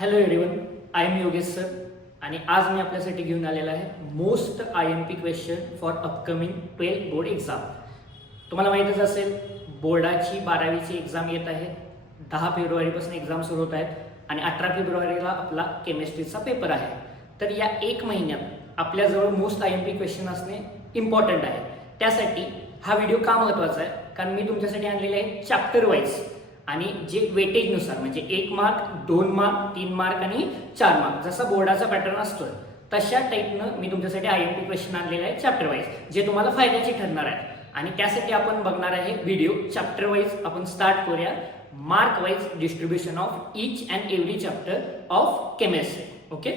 Hello everyone, I am Yogesh sir आणि आज मी आपल्यासाठी घेऊन आलेला आहे most IMP question for upcoming 12 board exam. तुम्हाला माहीतच असेल बोर्डाची 12वीची एक्झाम येत आहे. 10 फेब्रुवारीपासून एक्झाम सुरू होत आहेत आणि 18 फेब्रुवारीला आपला केमिस्ट्रीचा पेपर आहे. तर या एक महिन्यात आपल्याजवळ मोस्ट IMP क्वेश्चन असणे इम्पॉर्टंट आहे. त्यासाठी हा व्हिडिओ का महत्त्वाचा आहे, कारण मी तुमच्यासाठी आणलेले आहे चॅप्टर वाईज आणि जे वेटेजनुसार म्हणजे 1 मार्क, 2 मार्क, 3 मार्क आणि 4 मार्क जसा बोर्डाचा पॅटर्न असतो तशा टाईपनं मी तुमच्यासाठी IMP क्वेश्चन आणलेले आहे चॅप्टर वाईज, जे तुम्हाला फायद्याचे ठरणार आहे. आणि त्यासाठी आपण बघणार आहे व्हिडिओ चॅप्टर वाईज. आपण स्टार्ट करूया mark wise distribution of each and every chapter of chemistry. Okay,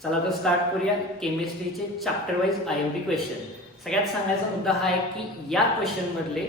चला तर स्टार्ट करूया केमिस्ट्रीचे चॅप्टर वाईज IMP क्वेश्चन. सगळ्यात सांगायचा मुद्दा हा आहे की या क्वेश्चन मधले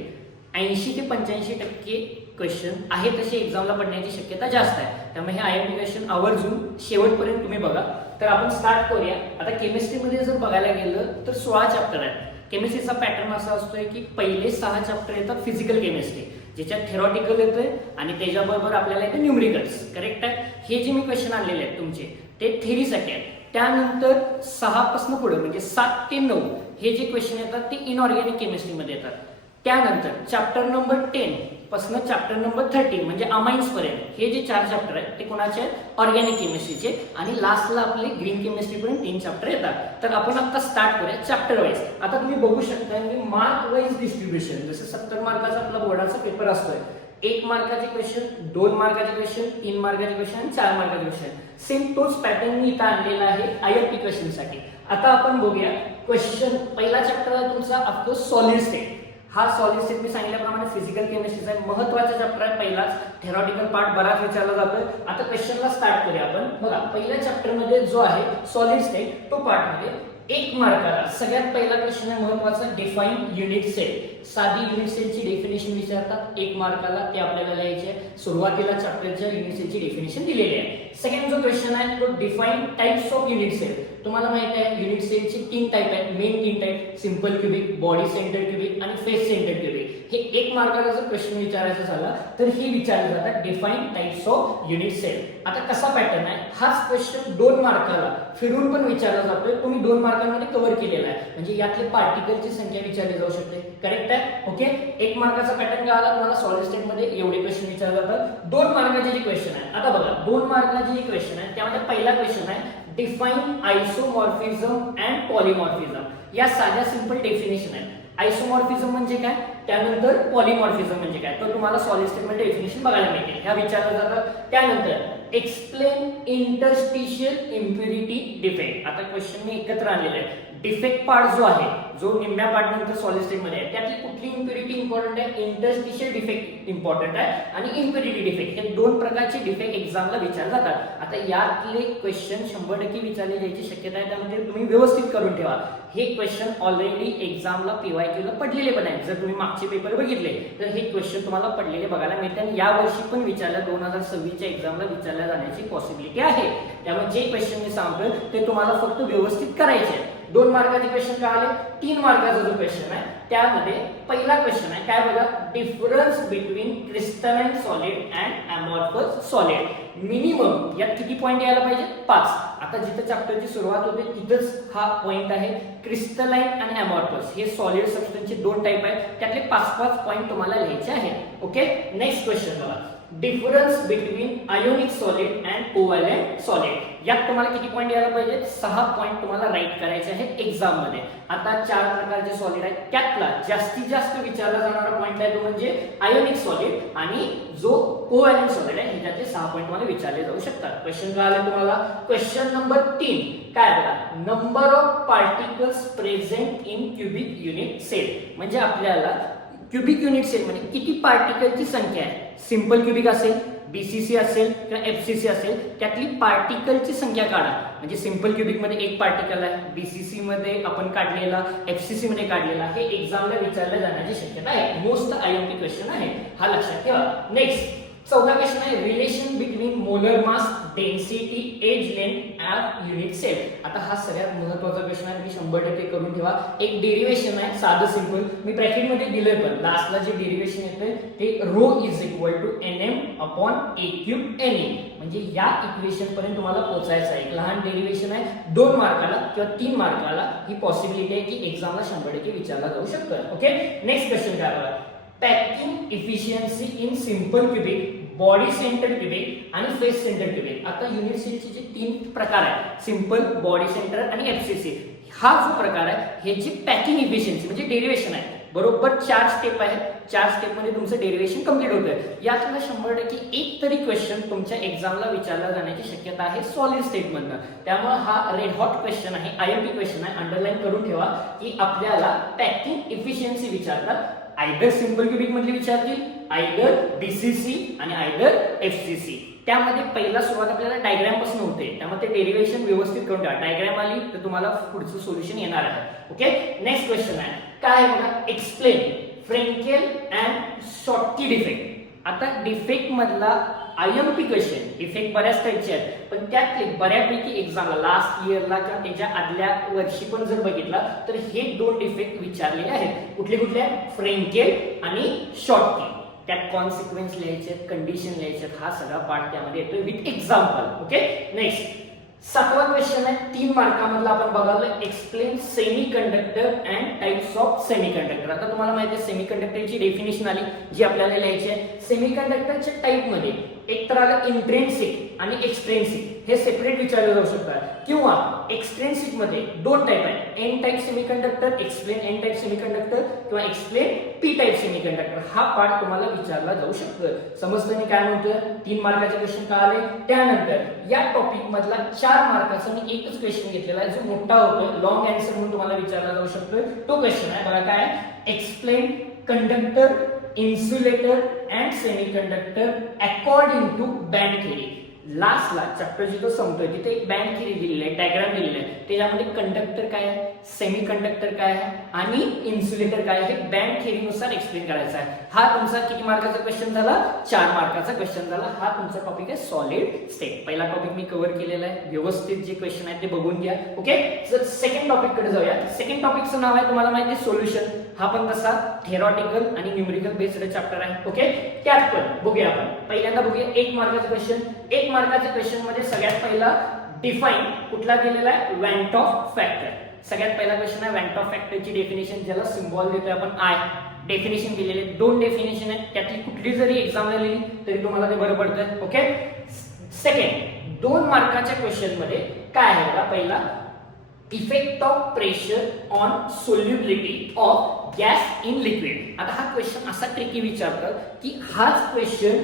80 ते 85% क्वेश्चन आहे तसे एक्झामला पडण्याची शक्यता जास्त आहे. त्यामुळे हे IMP क्वेश्चन आवर्जून शेवटपर्यंत तुम्ही बघा. तर आपण स्टार्ट करूया. आता केमिस्ट्रीमध्ये जर बघायला गेलं तर 16 चॅप्टर आहेत. केमिस्ट्रीचा पॅटर्न असा असतोय की पहिले 6 चॅप्टर येतात फिजिकल केमिस्ट्री, ज्याच्यात थेरॉटिकल येतोय आणि त्याच्याबरोबर आपल्याला येते न्यूमरिकल्स. करेक्ट आहे. हे जे मी क्वेश्चन आणलेले आहेत तुमचे ते थेरीसाठी आहेत. त्यानंतर 6 पासून पुढे म्हणजे 7 ते 9 हे जे क्वेश्चन येतात ते इनऑर्गॅनिक केमिस्ट्रीमध्ये येतात. त्यानंतर चॅप्टर नंबर 10 पासून चॅप्टर नंबर 13 म्हणजे अमाइन्स पर्यंत हे जे 4 चॅप्टर आहेत ते कोणाचे आहेत, ऑर्गॅनिक केमिस्ट्रीचे. आणि लास्टला आपले ग्रीन केमिस्ट्री पर्यंत 3 चॅप्टर येतात. तर आपण आता स्टार्ट करूया चॅप्टर वाईज. आता तुम्ही बघू शकता की मार्क वाईज डिस्ट्रीब्युशन, जसं 70 मार्काचा आपला बोर्डाचा पेपर असतोय, 1 मार्काचे क्वेश्चन, 2 मार्काचे क्वेश्चन, 3 मार्काचे क्वेश्चन आणि 4 मार्काचे क्वेश्चन. सेम तोच पॅटर्न मी इथं आणलेला आहे IMP क्वेश्चन साठी. आता आपण बघूया क्वेश्चन. पहिला चॅप्टर आहे तुमचा ऑफकोर्स सॉलिड स्टेट. हा सॉलिड स्टेट मी सांगितल्याप्रमाणे फिजिकल केमिस्ट्रीचा आहे, महत्त्वाचा चॅप्टर आहे. पहिलाच थेरॉटिकल पार्ट बराच विचारला जातोय. आता क्वेश्चनला स्टार्ट करूया आपण. बघा, पहिल्या चॅप्टर मध्ये जो आहे सॉलिड स्टेट, तो पार्ट मध्ये 1 मार्काला सगळ्यात पहिला क्वेश्चन आहे महत्त्वाचा, डिफाइन युनिट सेल. साधी युनिट सेलची डेफिनेशन विचारतात 1 मार्काला, ते आपल्याला लिहायचे आहे. सुरुवातीला चॅप्टरच्या युनिट सेलची डेफिनेशन दिलेली आहे. सेकंड जो क्वेश्चन आहे तो define types of unit cell. तुम्हाला माहिती आहे युनिट सेलचे 3 टाइप आहेत, main 3 type, simple cubic, body center cubic आणि फेस सेंटर क्यूबिक. हे 1 मार्काला जर क्वेश्चन विचारायचा झाला तर हे विचारले जातात define types of unit cell. आता कसा पॅटर्न आहे, हाच क्वेश्चन 2 मार्काला फिरून पण विचारला जातोय. तुम्ही 2 मार्कांमध्ये कव्हर केलेला आहे, म्हणजे यातले पार्टिकलची संख्या विचारली जाऊ शकते. करेक्ट आहे. ओके, 1 मार्काचा पॅटर्न कळाला तुम्हाला. सॉलिड स्टेट मध्ये एवढे क्वेश्चन विचारले जातात. 2 मार्काचे जे क्वेश्चन आहे, आता बघा 2 मार्काचे जे क्वेश्चन आहे त्यामध्ये पहिला क्वेश्चन आहे डिफाइन आयसोमॉर्फिझम अँड पॉलिमॉर्फिझम. या साध्या सिंपल डेफिनेशन आहे. आयसोमॉर्फिझम म्हणजे काय, त्यानंतर पॉलिमॉर्फिझम म्हणजे काय, तर तुम्हाला सॉलिड स्टेट मध्ये डेफिनेशन बघायला मिळते. ह्या विचारलं जातात. त्यानंतर एक्सप्लेन इंटरस्टिशियल इम्प्युरिटी डिफेक्ट. आता क्वेश्चन मी एकत्र आणलेला आहे. डिफेक्ट पार्ट जो आहे, जो निम्म्या पार्ट नंतर सॉलिड स्टेट मध्ये आहे, त्यातली कुठली इम्प्युरिटी इम्पॉर्टंट आहे, इंटरस्टिशियल डिफेक्ट इम्पॉर्टंट आहे आणि इम्प्युरिटी डिफेक्ट. हे 2 प्रकारचे डिफेक्ट एक्झामला विचारले जातात. आता यातले क्वेश्चन 100% विचारले जायची शक्यता आहे, त्यामध्ये तुम्ही व्यवस्थित करून ठेवा. हे क्वेश्चन ऑलरेडी एक्झामला PYQ ला पडलेले पण आहेत. जर तुम्ही मागचे पेपर बघितले तर हे क्वेश्चन तुम्हाला पडलेले बघायला मिळते आणि या वर्षी पण विचारल्या 2026च्या एक्झामला विचारल्या जाण्याची पॉसिबिलिटी आहे. त्यामुळे जे क्वेश्चन मी सांगतोय ते तुम्हाला फक्त व्यवस्थित करायचे आहे. 2 मार्काचे क्वेश्चन काय आले, 3 मार्काचा जो क्वेश्चन आहे त्यामध्ये पहिला क्वेश्चन आहे काय बघा, difference between crystalline solid and amorphous solid. Minimum यात किती पॉईंट यायला पाहिजे, 5. आता जिथे चॅप्टरची सुरुवात होते तिथंच हा पॉईंट आहे. क्रिस्टलाइन आणि अमॉर्फस हे सॉलिड सबस्टन्सचे 2 टाइप आहेत, त्यातले 5-5 पॉईंट तुम्हाला लिहायचे आहेत. ओके, नेक्स्ट क्वेश्चन बघा, difference between ionic solid and covalent solid. यात तुम्हाला किती पॉईंट यायला पाहिजे, 6 पॉईंट तुम्हाला राईट करायचे आहेत एक्झाम मध्ये. आता 4 प्रकारचे सॉलिड आहेत, त्यातला जास्तीत जास्त विचारला जाणारा पॉईंट आहे तो म्हणजे आयोनिक सॉलिड आणि जो कोव्हॅलेंट सॉलिड आहे, ह्याच्यातले 6 पॉईंट तुम्हाला विचारले जाऊ शकतात. क्वेश्चन काय आले तुम्हाला, क्वेश्चन नंबर 3 काय बघा, number of particles present in cubic unit cell. म्हणजे आपल्याला क्यूबिक युनिट सेल मध्ये किती पार्टिकलची संख्या आहे, सिंपल क्यूबिक असेल, BCC असेल किंवा FCC असेल, त्यातली पार्टिकलची संख्या काढा. म्हणजे सिंपल क्यूबिक मध्ये 1 पार्टिकल आहे, BCC मध्ये आपण काढलेला, FCC मध्ये काढलेला. हे एक्झामला विचारलं जाण्याची शक्यता आहे. मोस्ट IMP क्वेश्चन आहे, हा लक्षात ठेवा. नेक्स्ट चौथा क्वेश्चन आहे relation between molar mass density edge length at unit cell. आता हा सगळ्यात महत्त्वाचा क्वेश्चन आहे, मी 100% करून ठेवा. एक डेरिवेशन आहे साधं सिंपल, मी ब्रॅकेट मध्ये दिलंय, पण लास्टला जे डेरिवेशन येतंय ते rho is equal to nm upon a cube na, म्हणजे या इक्वेशन पर्यंत तुम्हाला पोहोचायचं आहे. एक लहान डेरिवेशन आहे, 2 मार्काला किंवा 3 मार्काला ही पॉसिबिलिटी आहे की एक्झामला 100% विचारला जाऊ शकतं. ओके, नेक्स्ट क्वेश्चन काय बघा. Packing efficiency in simple cubic, body center cubic आणि फेस सेंटर क्यूबिक. आता युनिट सेलचे जे 3 प्रकार आहेत, सिंपल, बॉडी सेंटर आणि एफसीसी, हा जो प्रकार आहे हे जी पॅकिंग इफिशियन्सी म्हणजे डेरिवेशन आहे, बरोबर 4 स्टेप आहेत. 4 स्टेप मध्ये तुमचं डेरिवेशन कंप्लीट होतंय. यातला 100% एक तरी क्वेश्चन तुमच्या एक्झामला विचारला जाण्याची शक्यता आहे सॉलिड स्टेट मधनं. त्यामुळे हा रेड हॉट क्वेश्चन आहे, आयएमपी क्वेश्चन आहे, अंडरलाईन करून ठेवा की आपल्याला पॅकिंग इफिशियन्सी विचारतात. आयदर सिंपल क्यूबिक मधली विचारतील, आयदर बीसीसी आणि आयदर एफसीसी. त्यामध्ये पहिला सुरुवात आपल्याला डायग्राम पासून होते, त्यामध्ये ते डेरिवेशन व्यवस्थित करून ठेवा. डायग्राम आली तर तुम्हाला पुढचं सोल्युशन येणार आहे. ओके, नेक्स्ट क्वेश्चन आहे काय आहे बघा. Explain Frenkel and Schottky defect. आता डिफेक्ट मधला आयएमपी क्वेश्चन, डिफेक्ट बऱ्याच टाईपचे आहेत, पण त्यातले बऱ्यापैकी एक्झामला लास्ट इयरला किंवा त्याच्या आदल्या वर्षी पण जर बघितला तर हे 2 डिफेक्ट विचारलेले आहेत. कुठले कुठले आहेत? फ्रेंकेल आणि शॉर्टकी. त्यात कॉन्सिक्वेन्स लिहायचे, कंडिशन लिहायचे, हा सगळा पार्ट त्यामध्ये येतोय विथ एक्झाम्पल. ओके, नेक्स्ट 7वा क्वेश्चन आहे 3 मार्कामधला आपण बघायला. Explain semiconductor and types of semiconductor. आता तुम्हाला माहिती आहे सेमी कंडक्टरची डेफिनेशन आली जी आपल्याला लिहायची आहे. सेमी कंडक्टरच्या टाइप मध्ये एक तर आलं इंट्रिन्सिक आणि एक्सट्रिन्सिक, हे सेपरेट विचारले जाऊ शकतात. किंवा एक्सट्रिन्सिक मध्ये 2 टाइप आहेत, N type semiconductor, explain N type semiconductor किंवा एक्सप्लेन पी टाइप सेमीकंडक्टर. हा पार्ट तुम्हाला विचारला जाऊ शकतो. समजतं मी काय म्हणतोय? 3 मार्काचे क्वेश्चन का आले. त्यानंतर या टॉपिक मधला 4 मार्काचा मी एकच क्वेश्चन घेतलेला आहे जो मोठा होतोय, लॉंग आन्सर म्हणून तुम्हाला विचारला जाऊ शकतोय. तो क्वेश्चन आहे बघा काय, explain conductor, insulator and semiconductor according to band theory. लास्टला चॅप्टर जिथं संपतोय तिथे एक बँड थेरी दिलेली आहे, डायग्राम दिलेला आहे. त्याच्यामध्ये कंडक्टर काय आहे, सेमी कंडक्टर काय आहे आणि इन्सुलेटर काय आहे, बँड थेरीनुसार एक्सप्लेन करायचा आहे. हा तुमचा किती मार्काचा क्वेश्चन झाला? 4 मार्काचा क्वेश्चन झाला. हा तुमचा टॉपिक आहे सॉलिड स्टेट. पहिला टॉपिक मी कव्हर केलेला आहे, व्यवस्थित जे क्वेश्चन आहेत ते बघून घ्या. ओके, तर सेकंड टॉपिक कडे जाऊया. सेकंड टॉपिकचं नाव आहे तुम्हाला माहिती आहे सोल्युशन. हा पण तसा थेरॉटिकल आणि न्यूमेरिकल बेस्ड चॅप्टर आहे. ओके, त्यात पण बघूया आपण. पहिल्यांदा बघूया 1 मार्काचा क्वेश्चन. 1 मार्काच्या क्वेश्चन मध्ये सगळ्यात पहिला डिफाइन कुठला दिलेला आहे? Want Hoff factor. सगळ्यात पहिला क्वेश्चन आहे वॅन्ट ऑफ फॅक्टरची डेफिनेशन, ज्याला सिम्बॉल देतोय आपण आय. डेफिनेशन दिलेले 2 डेफिनेशन आहेत, त्यातली कुठली जरी एक्झामला लिहिली तरी तुम्हाला ते बरं पडतं. ओके, सेकंड 2 मार्काच्या क्वेश्चन मध्ये काय आहे बघा. पहिला effect of pressure on solubility of gas in liquid. आता हा क्वेश्चन असा ट्रिकी विचारतात की हाच question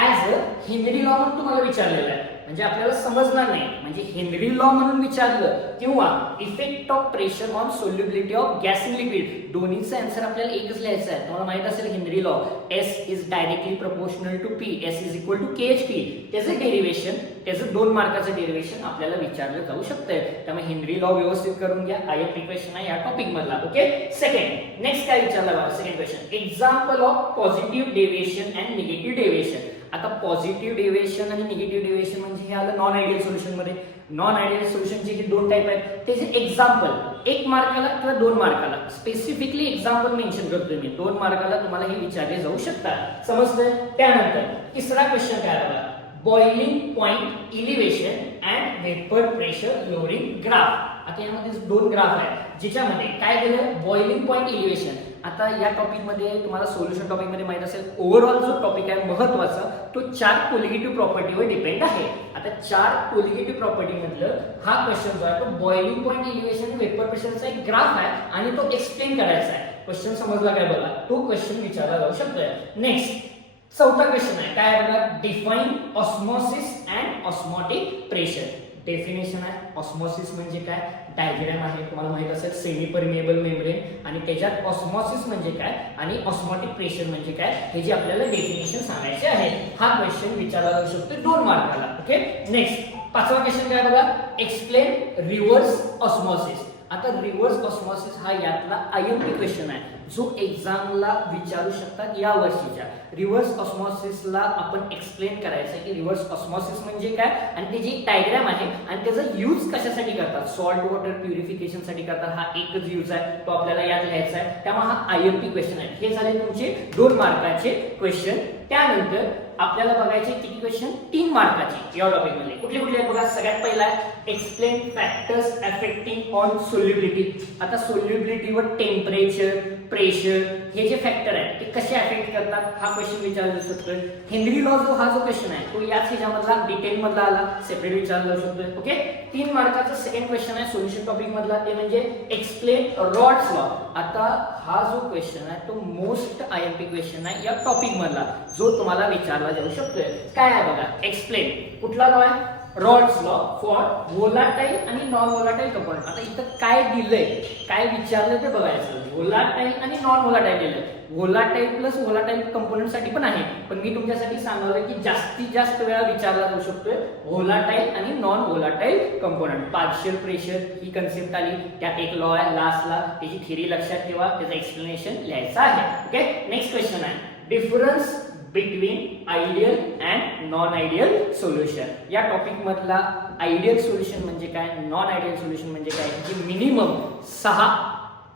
as a Henry law म्हणून तुम्हाला विचारलेला आहे, म्हणजे आपल्याला समजणार नाही. म्हणजे हेनरी लॉ म्हणून विचारलं किंवा effect of pressure on solubility of gas in liquid, दोन्हीचा आन्सर आपल्याला एकच लिहायचा आहे. तुम्हाला माहित असेल Henry law, S is directly proportional to P, S is equal to KHP. त्याचं डेरिवेशन, त्याचं 2 मार्काचं डेरिवेशन आपल्याला विचारलं जाऊ शकतंय. त्यामुळे हेनरी लॉ व्यवस्थित करून घ्या. आयएमपी क्वेश्चन आहे या टॉपिक मधला. ओके, सेकंड नेक्स्ट काय विचारला बघा. Second question example of positive deviation and negative deviation. आता पॉझिटिव्ह डेविएशन आणि निगेटिव्ह डेविएशन म्हणजे हे आलं नॉन आयडियल सोल्युशन मध्ये. नॉन आयडियल सोल्युशनचे हे 2 टाइप आहेत. त्याचे एक्झाम्पल 1 मार्काला किंवा 2 मार्काला स्पेसिफिकली एक्झाम्पल मेन्शन करतोय मी. 2 मार्काला तुम्हाला हे विचारले जाऊ शकतात. समजतंय? त्यानंतर तिसरा क्वेश्चन काय आला, boiling point elevation and vapour pressure loading graph. आता यामध्ये 2 ग्राफ आहेत ज्याच्यामध्ये काय दिलं, बॉइलिंग पॉइंट इलिव्हेशन. आता या टॉपिक मध्ये तुम्हाला सोल्युशन टॉपिक मध्ये माहित असेल ओव्हरऑल जो टॉपिक आहे महत्त्वाचा तो 4 कोलिगेटिव्ह प्रॉपर्टीवर डिपेंड आहे. आता 4 कोलिगेटिव्ह प्रॉपर्टी मधलं हा क्वेश्चन जो आहे तो बॉइलिंग पॉइंट इलिव्हेशन वेपर प्रेशरचा एक ग्राफ आहे आणि तो एक्सप्लेन करायचा आहे. क्वेश्चन समजला काय बघा, तो क्वेश्चन विचारला जाऊ शकतोय. नेक्स्ट 4था क्वेश्चन आहे काय बघा, define osmosis and osmotic pressure. Definition आहे ऑस्मोसिस म्हणजे काय, डायग्राम आहे तुम्हाला माहित असेल, सेमी परमिएबल मेम्ब्रेन आणि त्याच्यात ऑस्मोसिस म्हणजे काय आणि ऑस्मोटिक प्रेशर म्हणजे काय हे जे आपल्याला डेफिनेशन सांगायचे आहे. हा क्वेश्चन विचारला जाऊ शकतो 2 मार्काला. ओके, नेक्स्ट 5वा क्वेश्चन काय बघा, एक्सप्लेन रिव्हर्स ऑस्मोसिस. आता रिव्हर्स ऑस्मोसिस हा यातला आयएमपी क्वेश्चन आहे. जो एक्झामला विचारू शकतात या वर्षीच्या. रिव्हर्स ऑस्मॉसिसला आपण एक्सप्लेन करायचं आहे की रिव्हर्स ऑस्मॉसिस म्हणजे काय आणि त्याची डायग्राम आहे आणि त्याचा यूज कशासाठी करतात. सॉल्ट वॉटर प्युरिफिकेशन साठी करतात. हा एकच यूज आहे, तो आपल्याला याद लिहायचा आहे. त्यामुळे हा IMP क्वेश्चन आहे. हे झाले तुमचे 2 मार्काचे क्वेश्चन. त्यानंतर आपल्याला बघायचे किती क्वेश्चन, 3 मार्काचे या टॉपिक मध्ये. कुठले कुठले बघा. सगळ्यात पहिला आहे explain factors affecting on solubility. आता सोल्युबिलिटीवर टेम्परेचर, प्रेशर हे जे फॅक्टर आहेत ते कसे अफेक्ट करतात हा क्वेश्चन विचारला जाऊ शकतो. हेनरी लॉ हा जो क्वेश्चन आहे तो याच ह्याच्यामधला डिटेल मधला आला, सेपरेट विचारला जाऊ शकतो. ओके, 3 मार्काचा सेकंड क्वेश्चन आहे सोल्युशन टॉपिक मधला, ते म्हणजे एक्सप्लेन रॉड्स लॉ. आता हा जो क्वेश्चन आहे तो मोस्ट IMP क्वेश्चन आहे या टॉपिक मधला, जो तुम्हाला विचारला जाऊ शकतोय. काय आहे बघा, एक्सप्लेन कुठला लॉ आहे, रॉड्स लॉ फॉर व्होलाटाईल आणि नॉन व्होलाटाईल कंपोनंट. आता इथं काय दिलंय, काय विचारलं ते बघायचं. व्होलाटाईल आणि नॉन व्होलाटाईल दिलंय. व्होलाटाईल प्लस व्होलाटाईल कंपोनंट साठी पण आहे, पण मी तुमच्यासाठी सांगवलं की जास्तीत जास्त वेळा विचारला जाऊ शकतोय व्होलाटाईल आणि non volatile component. Partial pressure ही कन्सेप्ट आली, त्यात एक लॉ आहे लास्टला, त्याची थिअरी लक्षात ठेवा, त्याचं एक्सप्लेनेशन लिहायचं आहे. ओके, नेक्स्ट क्वेश्चन आहे difference between ideal and non ideal solution. या टॉपिक मधला आयडियल सोल्युशन म्हणजे काय, नॉन आयडियल सोल्युशन म्हणजे काय, जी मिनिमम 6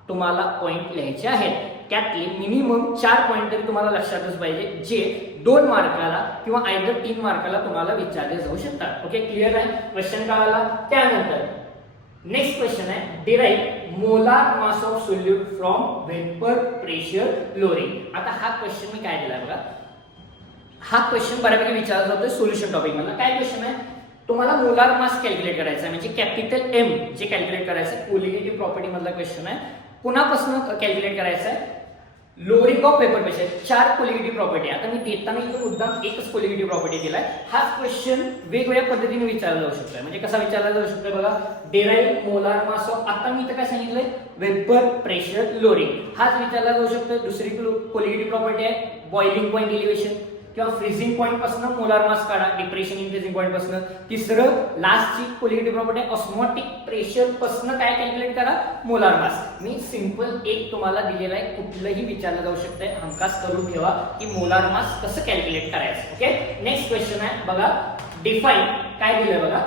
तुम्हाला पॉइंट लिहायचे आहेत. त्यातले मिनिमम 4 पॉइंट तरी तुम्हाला लक्षातच पाहिजे, जे 2 मार्काला किंवा आयदर 3 मार्काला तुम्हाला विचारले जाऊ शकतात. ओके, क्लिअर आहे, क्वेश्चन कळाला. त्यानंतर नेक्स्ट क्वेश्चन आहे derive molar mass of solute from vapour pressure lowering. आता हा क्वेश्चन मी काय दिला बघा, हा क्वेश्चन बऱ्यापैकी विचारला जातोय सोल्युशन टॉपिक मधला. काय क्वेश्चन आहे, तुम्हाला मोलार मास कॅल्क्युलेट करायचा आहे, म्हणजे कॅपिटल M जे कॅल्क्युलेट करायचं आहे. कोलिगेटिव्ह प्रॉपर्टी मधला क्वेश्चन आहे. कुणापासून कॅल्क्युलेट करायचं आहे, lowering of vapour pressure. 4 colligative property. आता मी देताना इथे मुद्दाम एकच कोलिगेटिव्ह प्रॉपर्टी दिलाय. हा क्वेश्चन वेगवेगळ्या पद्धतीने विचारला जाऊ शकतो. म्हणजे कसा विचारला जाऊ शकतो बघा, डिराइव मोलार मास ऑफ, आता मी इथं काय सांगितलंय, वेपर प्रेशर लोअरिंग, हाच विचारला जाऊ शकतो. दुसरी कोलिगेटिव्ह प्रॉपर्टी आहे बॉइलिंग पॉइंट एलिव्हेशन किंवा फ्रीजिंग पॉइंट पासून मोलार मास काढा, डिप्रेशन इन फ्रीजिंग पॉइंट पासून. तिसरं लास्टची कोलिगेटिव्ह प्रॉपर्टी आहे ऑस्मोटिक प्रेशर पासून काय कॅल्क्युलेट करा, मोलार मास. मी सिंपल एक तुम्हाला दिलेला आहे, कुठलंही विचारलं जाऊ शकतंय, हमखास करून ठेवा की मोलार मास कसं कॅल्क्युलेट करायचं. ओके, नेक्स्ट क्वेश्चन आहे बघा, डिफाइन काय दिलंय बघा,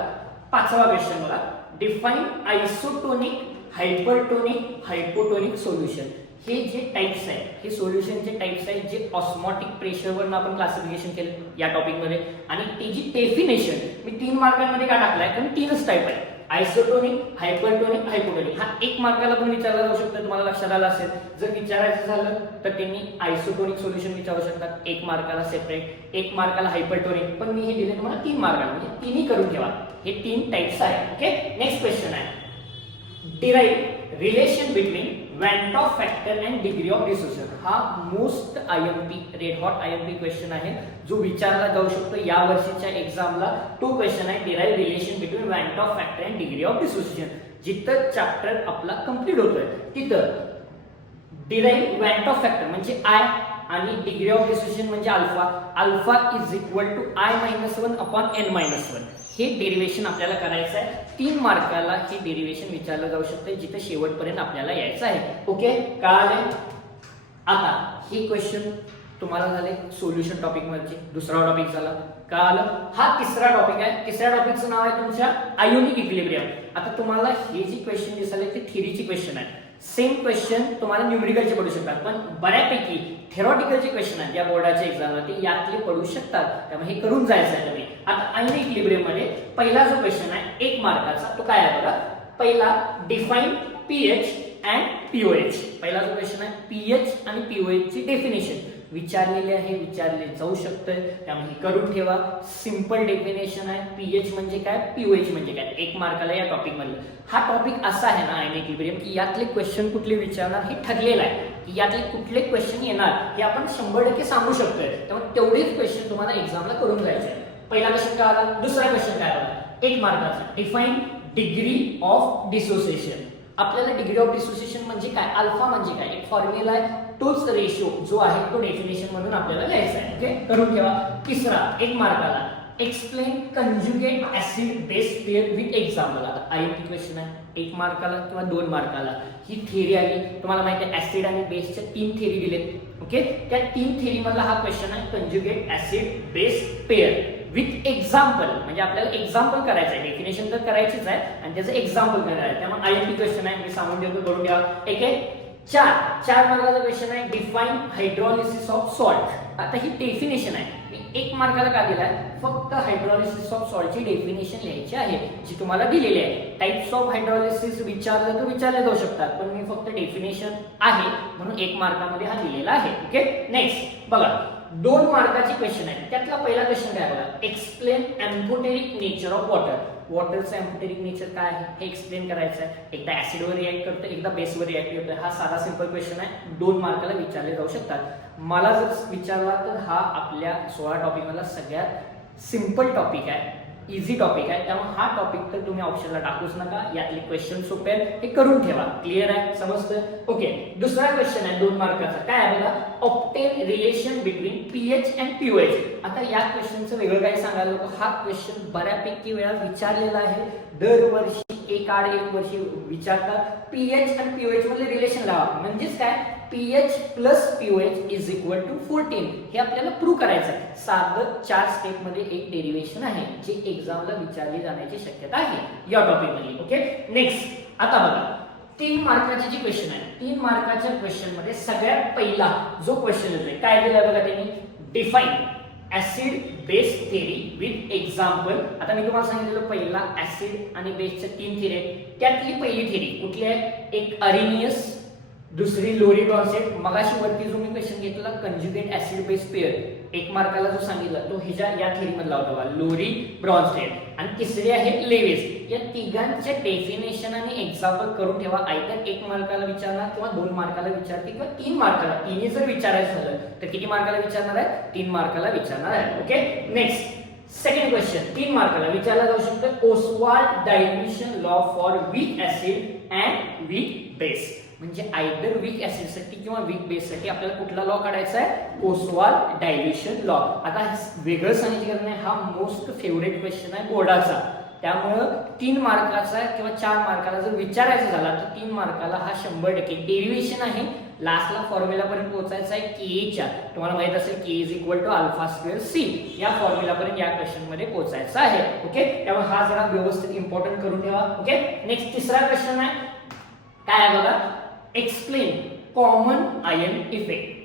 5वा क्वेश्चन बघा, define isotonic, hypertonic, hypotonic solution. हे जे टाइप्स आहेत, हे सोल्युशनचे टाइप्स आहेत जे ऑस्मॉटिक प्रेशरवरून आपण क्लासिफिकेशन केलं या टॉपिक मध्ये. आणि त्याची डेफिनेशन मी 3 मार्कांमध्ये का टाकलाय, कारण 3च टाइप आहे, आयसोटोनिक, हायपरटोनिक, हायपोटोनिक. हा 1 मार्काला पण विचारला जाऊ शकतो, तुम्हाला लक्षात आलं असेल. जर विचारायचं झालं तर त्यांनी आयसोटोनिक सोल्युशन विचारू शकतात 1 मार्काला सेपरेट, 1 मार्काला हायपरटोनिक. पण मी हे दिले तुम्हाला 3 मार्काला, म्हणजे तिन्ही करून ठेवा. हे 3 टाइप्स आहेत. ओके, नेक्स्ट क्वेश्चन आहे derive relation between van't Hoff factor and degree of dissociation. हा most IMP red hot IMP question आहे, जो विचारला जाऊ शकतो या वर्षीच्या एक्झामला. तो क्वेश्चन आहे derive relation between van't Hoff factor and degree of dissociation. जिथं चॅप्टर आपला कंप्लीट होतोय तिथं डिराइव वॅन्ट ऑफ फॅक्टर म्हणजे I आणि डिग्री ऑफ डिसोसिएशन म्हणजे alpha. Alpha is equal to I-1 upon N-1. हे डेरिवेशन आपल्याला करायचं आहे. 3 मार्काला हे डेरिवेशन विचारलं जाऊ शकते, जिथे शेवटपर्यंत आपल्याला यायचं आहे. ओके, कळाले. आता हे क्वेश्चन तुम्हाला झाले सोल्युशन टॉपिक मध्ये, दुसरा टॉपिक झाला. कळालं. हा तिसरा टॉपिक आहे. तिसऱ्या टॉपिकचं नाव आहे तुमच्या आयोनिक इक्विलिब्रियम. आता तुम्हाला हे जे क्वेश्चन दिसले ते थिअरीचे क्वेश्चन आहे. सेम क्वेश्चन तुम्हाला न्यूमेरिकलचे पडू शकतात, पण बऱ्यापैकी थेरॉटिकलचे क्वेश्चन आहेत या बोर्डाच्या एक्झामला, ते यातले पडू शकतात. त्यामुळे हे करून जायचं आहे तुम्ही. आता आयोनिक इक्विलिब्रियम मध्ये पहिला जो क्वेश्चन आहे 1 मार्काचा, तो काय आहे बघा. पहिला डिफाइन pH अँड pOH. पहिला जो क्वेश्चन आहे pH आणि pOH ची डेफिनेशन विचारलेले आहे, विचारले जाऊ शकतं, त्यामुळे करून ठेवा. सिंपल डेफिनेशन आहे. pH म्हणजे काय, pOH म्हणजे काय, 1 मार्काला या टॉपिक मधलं. हा टॉपिक असा आहे ना आयोनिक इक्विलिब्रियम, की यातले क्वेश्चन कुठले विचारणार हे ठरलेलं आहे, की यातले कुठले क्वेश्चन येणार हे आपण 100% सांगू शकतोय. त्यामुळे तेवढेच क्वेश्चन तुम्हाला एक्झामला करून जायचे. पहिला क्वेश्चन काय आला, दुसरा क्वेश्चन काय आला, 1 मार्काचा डिफाइन डिग्री ऑफ डिसोसिएशन. आपल्याला डिग्री ऑफ डिसोसिएशन म्हणजे काय, अल्फा म्हणजे काय, एक फॉर्म्युला आहे, तोच रेशो जो आहे तो डेफिनेशन म्हणून आपल्याला लिहायचा आहे. ओके, करून ठेवा. तिसरा 1 मार्काला explain conjugate acid base pair with example. आता आयएमपी क्वेश्चन आहे, 1 मार्काला किंवा 2 मार्काला. ही थिअरी आली, तुम्हाला माहिती आहे ऍसिड आणि बेसच्या 3 थिअरी दिलेत. ओके, त्या 3 थिअरी मधला हा क्वेश्चन आहे conjugate acid base pair with example. म्हणजे आपल्याला एक्झाम्पल करायचं आहे, डेफिनेशन तर करायचीच आहे आणि त्याचं एक्झाम्पल करायचं आहे. त्यामुळे आयएमपी क्वेश्चन आहे, मी सांगून देतो, करून घ्या. एक आहे 4 मार्काचा क्वेश्चन आहे, डिफाइन हायड्रॉलिसिस ऑफ सॉल्ट. आता ही डेफिनेशन आहे, मी 1 मार्काला का दिलाय, फक्त हायड्रॉलिसिस ऑफ सॉल्टची डेफिनेशन लिहायची आहे जी तुम्हाला दिलेली आहे. टाइप्स ऑफ हायड्रॉलिसिस विचारलं तर विचारले जाऊ शकतात, पण मी फक्त डेफिनेशन आहे म्हणून 1 मार्कामध्ये हा दिलेला आहे. ओके, नेक्स्ट बघा 2 मार्काची क्वेश्चन आहे. त्यातला पहिला क्वेश्चन काय बघा, explain amphoteric nature of water. वॉटरचं एम्फोटेरिक नेचर काय आहे हे एक्सप्लेन करायचं आहे. एकदा ऍसिडवर रिॲक्ट करतं, एकदा बेसवर रिॲक्ट करतं. हा साधा सिंपल क्वेश्चन आहे, 2 मार्काला विचारले जाऊ शकतात. मला जर विचारला तर हा आपल्या 16 टॉपिक मधला सगळ्यात सिंपल टॉपिक आहे, इझी टॉपिक आहे. त्यामुळे हा टॉपिक तर तुम्ही ऑप्शनला टाकूच नका. यातले क्वेश्चन सोपे आहेत, हे करून ठेवा. क्लिअर आहे, समजतं? ओके, दुसरा क्वेश्चन आहे 2 मार्काचा. काय आहे बघा, obtain relation between pH and pOH. आता या क्वेश्चनचं वेगळं काय सांगायला नको, हा क्वेश्चन बऱ्यापैकी वेळा विचारलेला आहे. दरवर्षी एक वर्षी विचारतात पीएच आणि पीओएच मधले रिलेशन लावा. म्हणजेच काय, pH plus pOH is equal to 14. हे आपल्याला प्रूव्ह करायचं आहे. साधं 4 स्टेप मध्ये एक डेरिव्हेशन आहे जे एक्झामला विचारली जाण्याची शक्यता आहे या टॉपिक मध्ये. ओके, नेक्स्ट आता बघा 3 मार्काची जी क्वेश्चन आहे, 3 मार्काच्या क्वेश्चन मध्ये सगळ्यात पहिला जो क्वेश्चन येतोय काय दिलाय बघा त्यांनी, define acid base theory with example. आता मी तुम्हाला सांगितलेलं पहिला ऍसिड आणि बेसच्या 3 थेरी आहेत. त्यातली पहिली थेरी कुठली आहे, एक अरेनियस, दुसरी लोरी ब्रॉन्झेट. मगाशी वरती जो मी क्वेश्चन घेतला कंजुगेट ऍसिड बेस पेअर 1 मार्काला जो सांगितला तो ह्याच्या या थेरी मधला होता, लोरी ब्रॉन्झेट. आणि तिसरी आहे लेविस. या तिघांचे डेफिनेशन आणि एक्झाम्पल करून ठेवा. आयदर 1 मार्काला विचारणार किंवा 2 मार्काला विचारतील किंवा 3 मार्काला. तिन्ही जर विचारायचं झालं तर किती मार्काला विचारणार आहे, 3 मार्काला विचारणार आहे. ओके, नेक्स्ट सेकंड क्वेश्चन 3 मार्काला विचारला जाऊ शकतो, Ostwald dilution law for weak acid and weak base. म्हणजे आयदर वीक ऍसिड साठी किंवा वीक बेस साठी आपल्याला कुठला लॉ काढायचा आहे, ओस्वाल्ड डायल्युशन लॉ. आता वेगळं सांगितलं नाही, हा मोस्ट फेवरेट क्वेश्चन आहे बोर्डाचा. त्यामुळं 3 मार्काचा किंवा 4 मार्काला जर विचारायचा झाला तर 3 मार्काला हा 100% डेरिव्हेशन आहे. लास्टला फॉर्म्युला पर्यंत पोहोचायचा आहे केच्या. तुम्हाला माहित असेल K is equal to alpha square C. या फॉर्म्युला पर्यंत या क्वेश्चन मध्ये पोहोचायचं आहे. ओके, त्यामुळे हा जरा व्यवस्थित इम्पॉर्टंट करून ठेवा. ओके, नेक्स्ट तिसरा क्वेश्चन आहे, काय आहे बघा, explain common ion effect.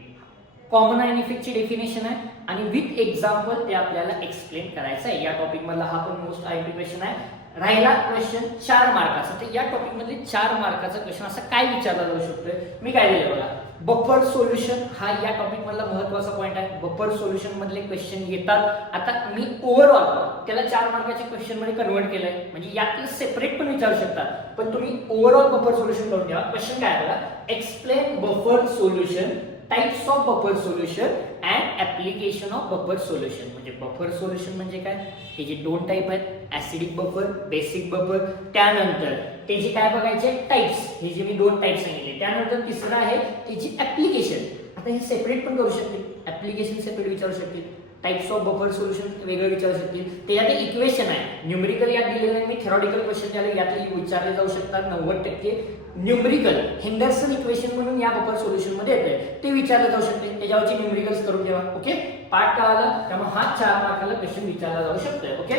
Common ion इफेक्टची डेफिनेशन आहे आणि विथ एक्झाम्पल ते आपल्याला एक्सप्लेन करायचं आहे. या टॉपिक मधला हा पण मोस्ट आयएमपी क्वेश्चन आहे. राहिला क्वेश्चन 4 मार्काचा. तर या टॉपिक मध्ये 4 मार्काचा क्वेश्चन असा काय विचारला जाऊ शकतोय, मी काय दिलं बघा, बफर सोल्युशन. हा या टॉपिक मधला महत्त्वाचा पॉइंट आहे. बफर सोल्युशन मधले क्वेश्चन येतात. आता मी ओव्हरऑल त्याला 4 मार्काच्या क्वेश्चन मध्ये कन्वर्ट केलंय, म्हणजे यातलं सेपरेट पण विचारू शकतात, पण तुम्ही ओव्हरऑल बफर सोल्युशन करून ठेवा. क्वेश्चन काय बघा, explain buffer solution, types of buffer solution and application of buffer solution. म्हणजे बफर सोल्युशन म्हणजे काय, हे जे 2 टाइप आहेत, ऍसिडिक बफर, बेसिक बफर. त्यानंतर त्याची काय बघायचे टाइप्स, हे जे मी 2 टाइप सांगितले. त्यानंतर तिसरं आहे त्याची ऍप्लिकेशन. आता हे सेपरेट पण करू शकतील, ऍप्लिकेशन सेपरेट विचारू शकतील, टाइप्स ऑफ बफर सोल्युशन वेगळं विचारू शकतील. त्याच्यात इक्वेशन आहे, न्यूमेरिकल यात दिलेलं आहे. मी थेरॉटिकल क्वेश्चन त्याला यातले विचारले जाऊ शकतात. 90% न्यूमेरिकल हेंडरसन इक्वेशन म्हणून या बफर सोल्युशन मध्ये येते, ते विचारले जाऊ शकते. त्याच्यावरची न्यूमेरिकल्स करून ठेवा. ओके, पार्ट कळाला, त्यामुळे हा 4 मार्काला क्वेश्चन विचारला जाऊ शकतोय. ओके,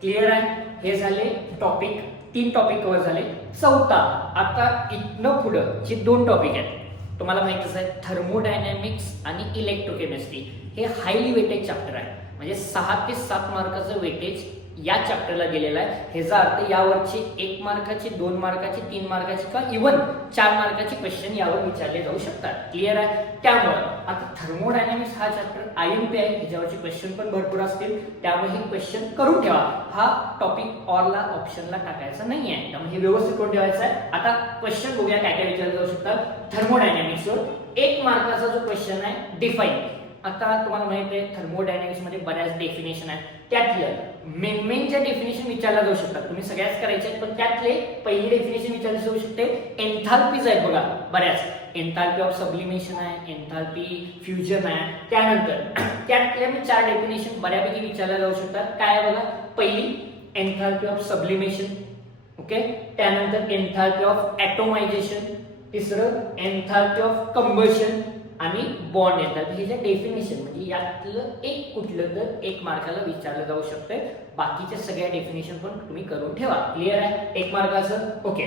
क्लिअर आहे. हे झाले टॉपिक, 3 टॉपिक कव्हर झाले. चौथा, आता इथनं पुढं जे 2 टॉपिक आहेत तुम्हाला माहितीच आहे, थर्मोडायनॅमिक्स आणि इलेक्ट्रोकेमिस्ट्री. हे हायली वेटेज चॅप्टर आहे. म्हणजे 6 ते 7 मार्काचं वेटेज या चॅप्टरला दिलेला आहे. ह्याचा अर्थ यावरचे 1 मार्काचे, 2 मार्काचे, 3 मार्काचे किंवा इव्हन 4 मार्काचे क्वेश्चन यावर विचारले जाऊ शकतात. क्लिअर आहे. त्यामुळे आता थर्मोडायनॅमिक्स हा चॅप्टर आयएमपी आहे, ह्याच्यावरचे क्वेश्चन पण भरपूर असतील. त्यामुळे हे क्वेश्चन करून ठेवा. हा टॉपिक ऑरला ऑप्शनला टाकायचा नाहीये, त्यामुळे हे व्यवस्थित करून ठेवायचं आहे. आता क्वेश्चन बघूया काय काय विचारले जाऊ शकतात थर्मोडायनॅमिक्सवर. 1 मार्काचा जो क्वेश्चन आहे डिफाइन. आता तुम्हाला माहिती आहे थर्मोडायनॅमिक्स मध्ये बऱ्याच डेफिनेशन आहेत. त्यातलं मेनच्या डेफिनेशन विचारला जाऊ शकतात, तुम्ही सगळ्याच करायचे आहेत. पण त्यातले पहिली डेफिनेशन विचारली जाऊ शकते, एन्थाल्पीज आहेत बघा बऱ्याच. एन्थाल्पी ऑफ सब्लिमेशन आहे, एन्थाल्पी फ्युजन आहे. त्यानंतर त्यातल्या मी 4 डेफिनेशन बऱ्यापैकी विचारल्या जाऊ शकतात. काय आहे बघा, पहिली एन्थाल्पी ऑफ सब्लिमेशन, ओके, त्यानंतर एन्थाल्पी ऑफ ॲटोमायझेशन, तिसरं एन्थाल्पी ऑफ कंबशन आणि बॉन्ड एन्थाल्पी. हे जे डेफिनेशन म्हणजे यातलं एक कुठलं तर एक मार्काला विचारलं जाऊ शकतंय. बाकीच्या सगळ्या डेफिनेशन पण तुम्ही करून ठेवा. क्लिअर आहे? 1 मार्काचं. ओके,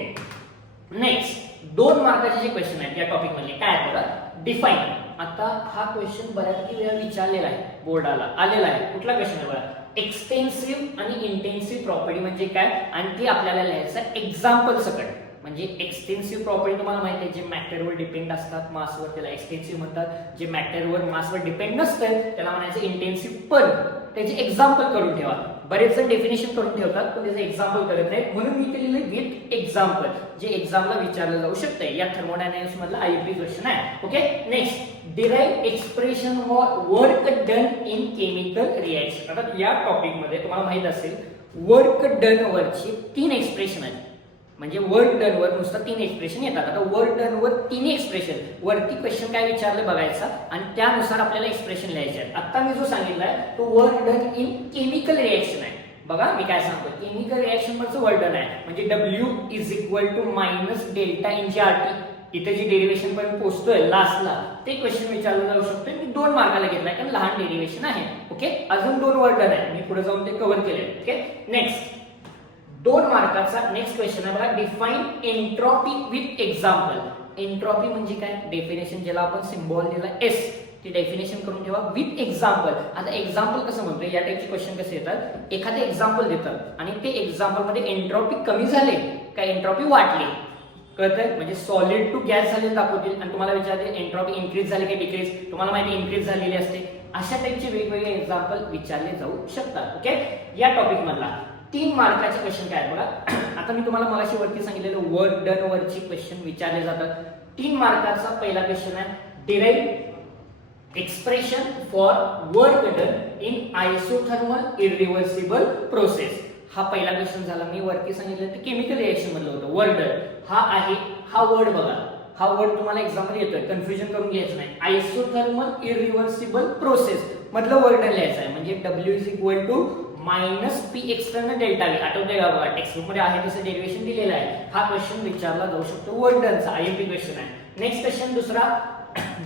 नेक्स्ट 2 मार्काचे जे क्वेश्चन आहेत या टॉपिक मधले काय आहेत बघा. डिफाईन. आता हा क्वेश्चन बऱ्यापैकी वेळा विचारलेला आहे, बोर्डाला आलेला आहे. कुठला क्वेश्चन आहे बघा, एक्सटेन्सिव्ह आणि इंटेन्सिव्ह प्रॉपर्टी म्हणजे काय आणि ते आपल्याला लिहायचं एक्झाम्पल सकट. म्हणजे एक्सटेन्सिव्ह प्रॉपर्टी तुम्हाला माहिती आहे, जे मॅटरवर डिपेंड असतात मासवर त्याला एक्सटेन्सिव्ह म्हणतात. जे मॅटरवर मासवर डिपेंड नसतं त्याला म्हणायचं इंटेन्सिव्ह. पण त्याचे एक्झाम्पल करून ठेवा. बरेच जण डेफिनेशन करून ठेवतात पण त्याचे एक्झाम्पल करत नाहीत, म्हणून मी ते लिहिलं विथ एक्झाम्पल, जे एक्झामला विचारलं जाऊ शकतंय. या थर्मोडायनामिक्स मधला आयएमपी क्वेश्चन आहे. Okay, next derive expression for work done in chemical reaction. आता या टॉपिक मध्ये तुम्हाला माहित असेल वर्क डन वरची 3 एक्सप्रेशन आहेत. म्हणजे वर्क डन वर नुसतं 3 एक्सप्रेशन येतात. आता वर्क डन वर 3 एक्सप्रेशन वरती क्वेश्चन काय विचारलं बघायचा आणि त्यानुसार आपल्याला एक्सप्रेशन लिहायचे आहेत. आता मी जो सांगितलाय तो work done in chemical reaction आहे. बघा मी काय सांगतो, केमिकल रिएक्शन वरचं वर्क डन आहे म्हणजे W is equal to minus delta इंची RT. इथे जी डेरिवेशन पर्यंत पोहोचतोय लास्टला ते क्वेश्चन विचारलं जाऊ शकतोय. मी 2 मार्काला घेतलाय कारण लहान डेरिवेशन आहे. ओके, अजून 2 वर्क डन आहे, मी पुढे जाऊन ते कव्हर केले. ओके, नेक्स्ट 2 मार्काचा नेक्स्ट क्वेश्चन आहे बघा, define entropy with example. Entropy म्हणजे काय, डेफिनेशन ज्याला आपण सिम्बॉल दिला S, ती डेफिनेशन करून ठेवा विथ एक्झाम्पल. आता एक्झाम्पल कसं म्हणतोय, या टाइपचे क्वेश्चन कसे येतात, एखादे एक्झाम्पल देतात आणि ते एक्झाम्पल मध्ये एंट्रॉपी कमी झाले का एंट्रॉपी वाढली, कळतंय, म्हणजे सॉलिड टू गॅस झाले दाखवतील आणि तुम्हाला विचारते एंट्रॉपी इन्क्रीज झाली की डिक्रीज, तुम्हाला माहिती इन्क्रीज झालेली असते. अशा टाइपचे वेगवेगळे एक्झाम्पल विचारले जाऊ शकतात. ओके, या टॉपिक मधला 3 मार्काचे क्वेश्चन काय बघा. आता मी तुम्हाला मगाशी वरती सांगितलेलं वर्क डन वरची क्वेश्चन विचारले जातात. 3 मार्काचा पहिला क्वेश्चन आहे, derive expression for work done in isothermal irreversible process. हा पहिला क्वेश्चन झाला. मी वरती सांगितलं ते केमिकल रिएक्शन मधलं होतं वर्क डन. हा आहे, हा वर्ड बघा, हा वर्ड तुम्हाला एक्झाम मध्ये येतोय, कन्फ्युजन करून घ्यायचं नाही. आयसोथर्मल इरिव्हर्सिबल प्रोसेस मधलं वर्क डन लिहायचं आहे म्हणजे W is equal to minus P external delta V. आठवतंय का बघा, टेक्स्टबुक मध्ये आहे तसं डेरिवेशन दिलेलं आहे. हा क्वेश्चन विचारला जाऊ शकतो, वर्क डनचा आयएमपी क्वेश्चन आहे. नेक्स्ट क्वेश्चन दुसरा,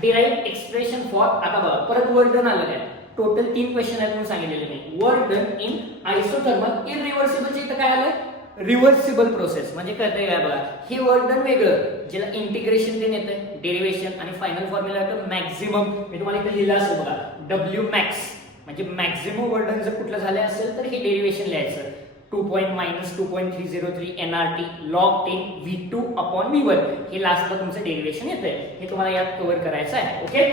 डिराइव्ह एक्सप्रेशन फॉर. आता बघा परत वर्क डन आलं काय, टोटल 3 क्वेश्चन आहेत म्हणून सांगितलेले मी. Work done in isothermal irreversible चे इथं काय आलंय, रिव्हर्सिबल प्रोसेस. म्हणजे कळतंय काय बघा, हे वर्क डन वेगळं ज्याला इंटिग्रेशन देऊन येतं, डेरिवेशन आणि फायनल फॉर्म्युला येतो मॅक्झिमम. मी तुम्हाला इथे लिहिलं असेल बघा, W मॅक्स म्हणजे मॅक्झिमम वर्क डन जर कुठलं झालं असेल तर हे डेरिवेशन लिहायचं 2.-2.303 nRT log 10 V2 upon V1. हे लास्टला तुमचं डेरिवेशन येतंय, हे तुम्हाला यात कव्हर करायचं आहे. ओके,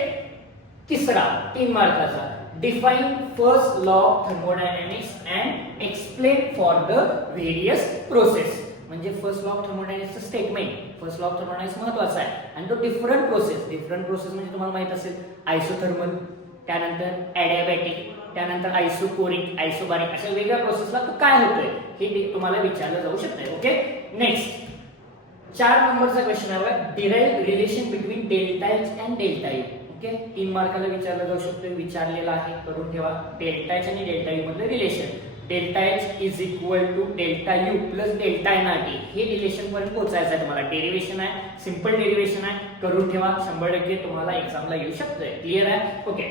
तिसरा 3 मार्काचा, define first law of thermodynamics and explain for the various process. म्हणजे फर्स्ट लॉ ऑफ थर्मोडायनामिक्सचं statement, first law of thermodynamics महत्वाचा आहे आणि तो डिफरंट प्रोसेस. डिफरंट प्रोसेस म्हणजे तुम्हाला माहित असेल आयसोथर्मल, त्यानंतर ॲडियाबॅटिक, त्यानंतर आयसोकोरिक, आयसोबारिक, अशा वेगळ्या प्रोसेसला तो काय होतोय हे तुम्हाला विचारलं जाऊ शकतंय. ओके, नेक्स्ट 4 नंबरचा क्वेश्चन आहे, derive relation between delta H and delta U. Okay, 3 मार्काला विचारलं जाऊ शकतो, विचारलेला आहे, करून ठेवा. डेल्टा एच आणि डेल्टा यू मधलं relation, delta H is equal to delta U plus delta NRT. हे रिलेशन पर्यंत पोहोचायचं आहे तुम्हाला. डेरिवेशन आहे, सिंपल डेरिवेशन आहे, करून ठेवा. 100% तुम्हाला एक्झामला येऊ शकतोय. क्लिअर आहे? ओके,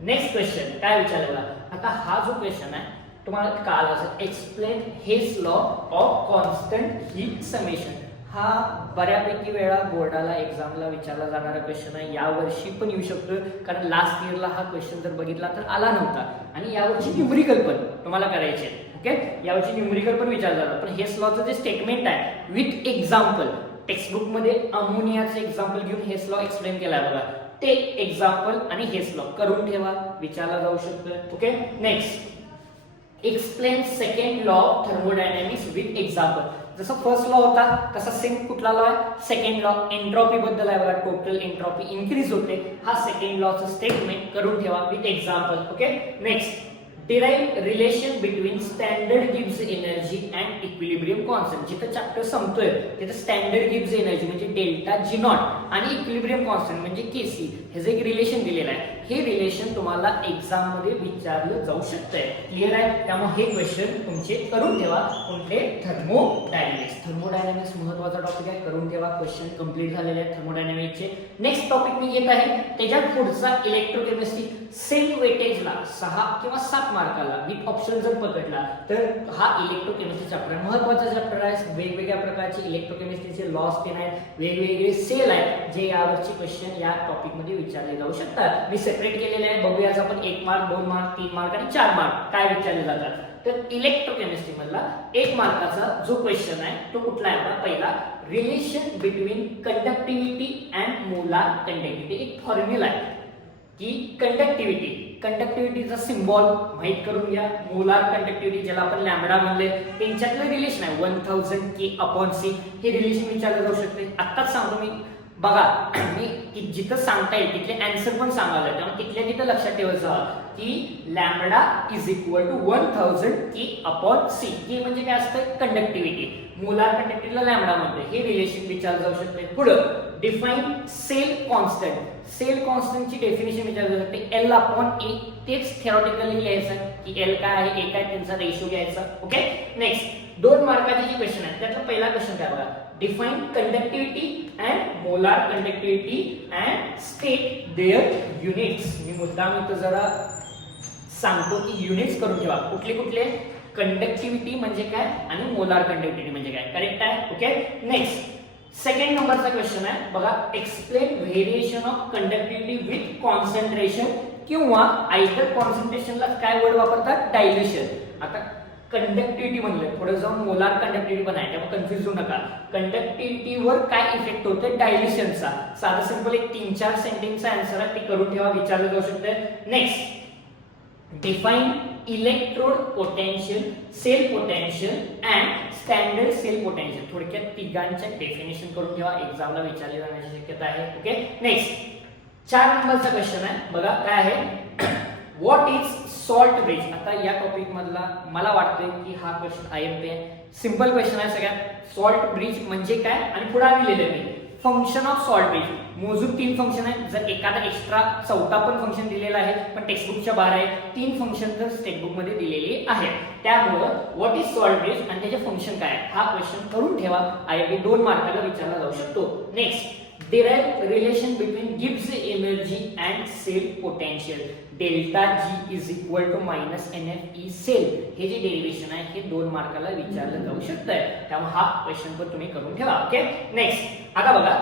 नेक्स्ट क्वेश्चन काय विचारलेला. आता हा जो क्वेश्चन आहे तुम्हाला काल असं, explain his law of constant heat summation. हा बऱ्यापैकी वेळा बोर्डाला एक्झामला विचारला जाणारा क्वेश्चन आहे. यावर्षी पण येऊ शकतो कारण लास्ट इयरला हा क्वेश्चन जर बघितला तर आला नव्हता आणि यावर्षी न्यूमरिकल पण तुम्हाला करायचे. ओके, यावर्षी न्यूमरिकल पण विचारला जाणार. पण हेस लॉचं जे स्टेटमेंट आहे विथ एक्झाम्पल, टेक्स्टबुक मध्ये अमोनियाचं एक्झाम्पल घेऊन हेस लॉ एक्सप्लेन केलाय बघा, ते एक्झाम्पल आणि हेस लॉ करून ठेवा, विचारला जाऊ शकतोय. Okay, next explain second law of thermodynamics with example. जसं फर्स्ट लॉ होता तसा सेम कुठला लॉ आहे, सेकंड लॉ. एंट्रॉपी बद्दल आहे बघा, टोटल एंट्रॉपी इन्क्रीज होते, हा सेकंड लॉचं स्टेटमेंट करून ठेवा with example. Okay, next derive relation between standard gives energy and equilibrium constant. जिथं चॅप्टर संपतोय तिथं स्टँडर्ड गिव्स एनर्जी म्हणजे डेल्टा जी नॉट आणि इक्विलिब्रियम कॉन्स्टंट म्हणजे केसी, हे जे एक रिलेशन दिलेलं आहे, हे रिलेशन तुम्हाला एक्झाम मध्ये विचारलं जाऊ शकतंय. क्लिअर आहे? त्यामुळे हे क्वेश्चन तुमचे करून ठेवा. कोणते? थर्मोडायनॅमिक्स. थर्मोडायनॅमिक्स महत्त्वाचा टॉपिक आहे, करून ठेवा. क्वेश्चन कंप्लीट झालेले आहेत थर्मोडायनॅमिक्सचे. नेक्स्ट टॉपिक मी घेत आहे, त्याच्यात पुढचा इलेक्ट्रोकेमिस्ट्री. सेम वेटेजला 6 किंवा 7 मार्काला विथ ऑप्शन जर पकडला तर हा इलेक्ट्रोकेमिस्ट्री चॅप्टर आहे, महत्त्वाचा चॅप्टर आहे. वेगवेगळ्या प्रकारचे इलेक्ट्रोकेमिस्ट्रीचे लॉस तेन आहेत, वेगवेगळे सेल आहेत, जे यावरचे क्वेश्चन या टॉपिक मध्ये विचारले जाऊ शकतात. मी सेपरेट केलेले आहे, बघूयाच आपण. 1 मार्क, 2 मार्क, 3 मार्क आणि 4 मार्क काय विचारले जातात. तर इलेक्ट्रोकेमिस्ट्री मधला 1 मार्काचा जो क्वेश्चन आहे तो कुठला आहे? पहिला, relation between conductivity and molar conductivity. एक फॉर्म्युला आहे की कंडक्टिव्हिटीचा सिम्बॉल माहित करून घ्या. मोलार कंडक्टिव्हिटी ज्याला आपण लॅम्बडा म्हणले, त्यांच्यातलं रिलेशन आहे 1000 K/C. हे रिलेशन विचारलं जाऊ शकते. आत्ताच सांगतो मी, बघा मी जिथं सांगता येईल तिथले आन्सर पण सांगायला, त्यामुळे तिथल्या तिथं लक्षात ठेवायचं की lambda is equal to 1000 K/C. हे म्हणजे काय असतं? कंडक्टिव्हिटी. मोलार कंडक्टिव्हिटीला लॅम्बडा म्हणते. हे रिलेशन विचारलं जाऊ शकते. पुढं, डिफाइन सेल कॉन्स्टंट. सेल कॉन्स्टंटची डेफिनेशन विचारली जाते L/A. तेच थेरॉटिकली लिहायचं की L काय आहे, A काय, त्यांचा रेशो घ्यायचा. ओके. नेक्स्ट 2 मार्काचे जे क्वेश्चन आहेत त्यातला पहिला क्वेश्चन काय बघा, define conductivity and molar conductivity and state their units. मी मुद्दाम इथं जरा सांगतो की युनिट्स करून ठेवा. कुठले कुठले? कंडक्टिव्हिटी म्हणजे काय आणि मोलार कंडक्टिव्हिटी म्हणजे काय. करेक्ट आहे? ओके. नेक्स्ट सेकंड नंबरचा क्वेश्चन आहे बघा, explain variation of conductivity with concentration किंवा आयदर कॉन्सन्ट्रेशनला काय वर्ड वापरतात? डायल्युशन. आता कंडक्टिव्हिटी म्हणलं, पुढे जाऊन मोलार कंडक्टिव्हिटी पण आहे, त्यामुळे कन्फ्युज होऊ नका. कंडक्टिव्हिटीवर काय इफेक्ट होतो? डायल्युशनचा. साधा सिंपल एक 3-4 सेंटेन्सचा आन्सर आहे, ते करून ठेवा, विचारलं जाऊ शकते. Next, define electrode potential, cell potential and standard cell potential. थोडक्यात तिघांच्या डेफिनेशन करून ठेवा, एक्झामला विचारले जाण्याची शक्यता आहे. ओके. नेक्स्ट 4 नंबरचा क्वेश्चन आहे बघा, काय आहे? What is salt bridge. आता या टॉपिक मधला मला वाटतंय की हा क्वेश्चन IMP आहे. सिंपल क्वेश्चन आहे सगळ्यात. सॉल्ट ब्रिज म्हणजे काय आणि पुढे लिहिलेलं आहे मी, फंक्शन ऑफ सॉल्ट ब्रिज. मोजून 3 फंक्शन आहेत. जर एखादा एक्स्ट्रा चौथा पण फंक्शन दिलेला आहे पण टेक्स्टबुकच्या बाहेर आहे, 3 फंक्शन तर टेक्स्टबुक मध्ये दिलेली आहे. त्यामुळं व्हॉट इज सॉल्ट ब्रिज आणि त्याचे फंक्शन काय, हा क्वेश्चन करून ठेवा. IMP 2 मार्काला विचारला जाऊ शकतो. Next, derive relation between Gibbs energy and cell potential. Delta G is equal to minus NFE cell. हे जे डेरिव्हेशन आहे हे 2 मार्काला विचारलं जाऊ शकतंय, त्यामुळे हा क्वेश्चन पण तुम्ही करून ठेवा. ओके. नेक्स्ट, आता बघा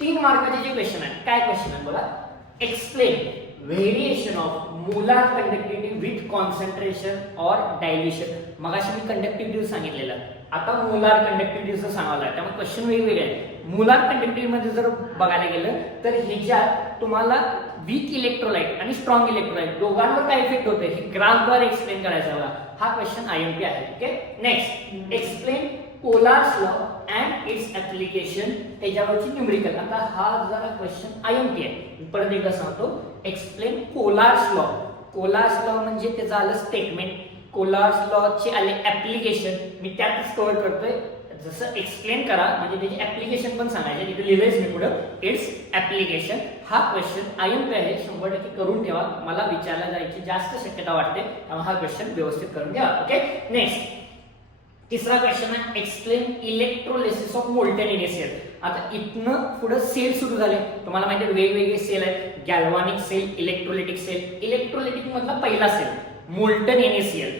3 मार्काचे जे क्वेश्चन आहेत, काय क्वेश्चन आहे बघा, explain variation of molar conductivity with concentration और डायल्युशन. मगाशी मी कंडक्टिव्हिटी सांगितलेलं, आता मोलार कंडक्टिव्हिटीचं सांगायला, त्यामुळे क्वेश्चन वेगवेगळे आहेत. मोलार कंडक्टिव्हिटी मध्ये जर बघायला गेलं तर ह्याच्यात तुम्हाला वीक इलेक्ट्रोलाइट आणि स्ट्रॉंग इलेक्ट्रोलाइट दोघांवर काय इफेक्ट होते हे ग्राफद्वारे एक्सप्लेन करायचं बघा. हा क्वेश्चन IMP आहे. Okay. Next, explain Kohlrausch's law and its application. त्याच्यावरची न्यूमेरिकल. आता हा जरा क्वेश्चन IMP आहे, परत एकदा सांगतो. Explain Kohlrausch's law. Kohlrausch's law म्हणजे त्याचं आलं स्टेटमेंट, कोलार्स लॉ चे आले ऍप्लिकेशन. मी त्यातच कव्हर करतोय. जसं एक्सप्लेन करा म्हणजे त्याची ऍप्लिकेशन पण सांगायचे, तिथे लिहिलंयच मी पुढे इट्स ऍप्लिकेशन. हा क्वेश्चन IMP आहे, 100% करून ठेवा. मला विचारला जायची जास्त शक्यता वाटते, त्यामुळे हा क्वेश्चन व्यवस्थित करून घ्या. ओके. नेक्स्ट, तिसरा क्वेश्चन आहे explain electrolysis of molten NaCl. आता इथनं पुढे सेल सुरू झाले. तुम्हाला माहिती आहे वेगवेगळे सेल आहेत, galvanic cell, electrolytic cell. Electrolytic मधला पहिला सेल मोल्टन NaCl.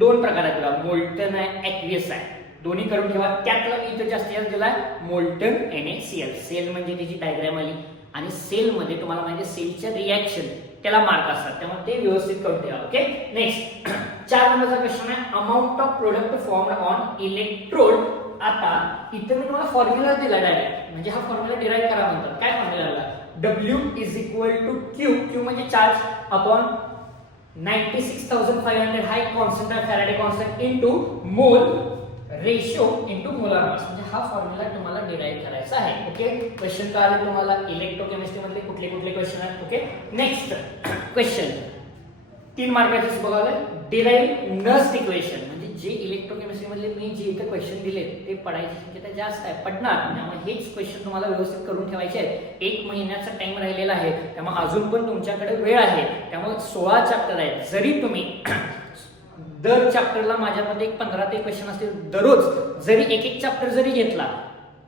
2 प्रकार आहेत बघा, मोल्टन आहे, ॲक्वियस आहे. दोन्ही करून ठेवा. त्यातला मी इथं जास्तीत दिलाय मोल्टन NaCl. सेल म्हणजे त्याची डायग्राम आली आणि सेल मध्ये तुम्हाला माहिती आहे सेलच्या रिॲक्शन त्याला मार्क असतात, त्यामुळे ते व्यवस्थित करून ठेवा. ओके. नेक्स्ट 4 नंबरचा क्वेश्चन आहे amount of product formed on electrode. आता इथं मी तुम्हाला फॉर्म्युला दिला डायरेक्ट, म्हणजे हा फॉर्म्युला डिराईव्ह करा म्हणतात. काय formula? W is equal to Q. Q म्हणजे चार्ज अपॉन 96,500 हा एक कॉन्स्टंट आहे, Faraday constant, into mole ratio into molar mass. म्हणजे हा फॉर्म्युला तुम्हाला डिराईव्ह करायचा आहे. ओके. क्वेश्चन का आले तुम्हाला इलेक्ट्रोकेमिस्ट्री मध्ये कुठले कुठले क्वेश्चन आहेत. ओके. नेक्स्ट क्वेश्चन 3 मार्काचेच बघायला, डिराईव्ह नस्ट इक्वेशन म्हणजे जे इलेक्ट्रोकेमिस्ट्री मधले मी जे इथे क्वेश्चन दिले ते पडायची शक्यता जास्त आहे, पडणार. त्यामुळे हेच क्वेश्चन तुम्हाला व्यवस्थित करून ठेवायचे आहेत. 1 महिन्याचा टाइम राहिलेला आहे, त्यामुळे अजून पण तुमच्याकडे वेळ आहे. त्यामुळे 16 चॅप्टर आहेत. जरी तुम्ही दर चॅप्टरला माझ्यामध्ये 15 ते क्वेश्चन असतील दररोज, जरी एक चॅप्टर जरी घेतला,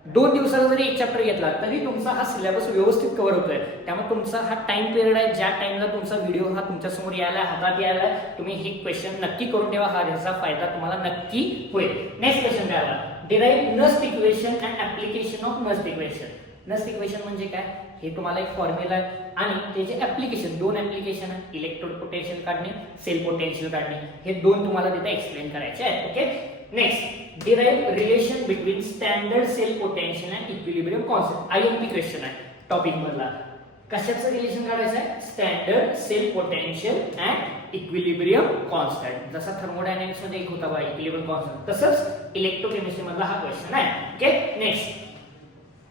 2 दिवसाला जरी एक चॅप्टर घेतला तरी तुमचा हा सिलेबस व्यवस्थित कव्हर होतोय. त्यामुळे तुमचा हा टाइम पिरियड आहे, ज्या टाइमला तुमचा व्हिडिओ हा तुमच्या समोर यायला हातात यायला तुम्ही हे क्वेश्चन नक्की करून ठेवा. हा याचा फायदा तुम्हाला नक्की होईल. नेक्स्ट क्वेश्चन काय आला, derive Nernst equation and application of Nernst equation. Nernst equation म्हणजे काय, हे तुम्हाला एक फॉर्म्युला आहे आणि त्याचे ऍप्लिकेशन, 2 ऍप्लिकेशन आहे, इलेक्ट्रोड पोटेन्शियल काढणे, सेल पोटेन्शियल काढणे, हे 2 तुम्हाला तिथे एक्सप्लेन करायचे आहेत. Okay. Next, derive relation between standard cell potential and equilibrium concept. IMP question आहे टॉपिक मधला. कशाचं रिलेशन काढायचं आहे, standard cell potential and equilibrium constant. जसा थर्मोडायनामिक्स मध्ये एक होता बघा इक्विलिब्रियम कॉन्स्टंट, तसंच इलेक्ट्रोकेमिस्ट्री मधला हा क्वेश्चन आहे. Okay. Next,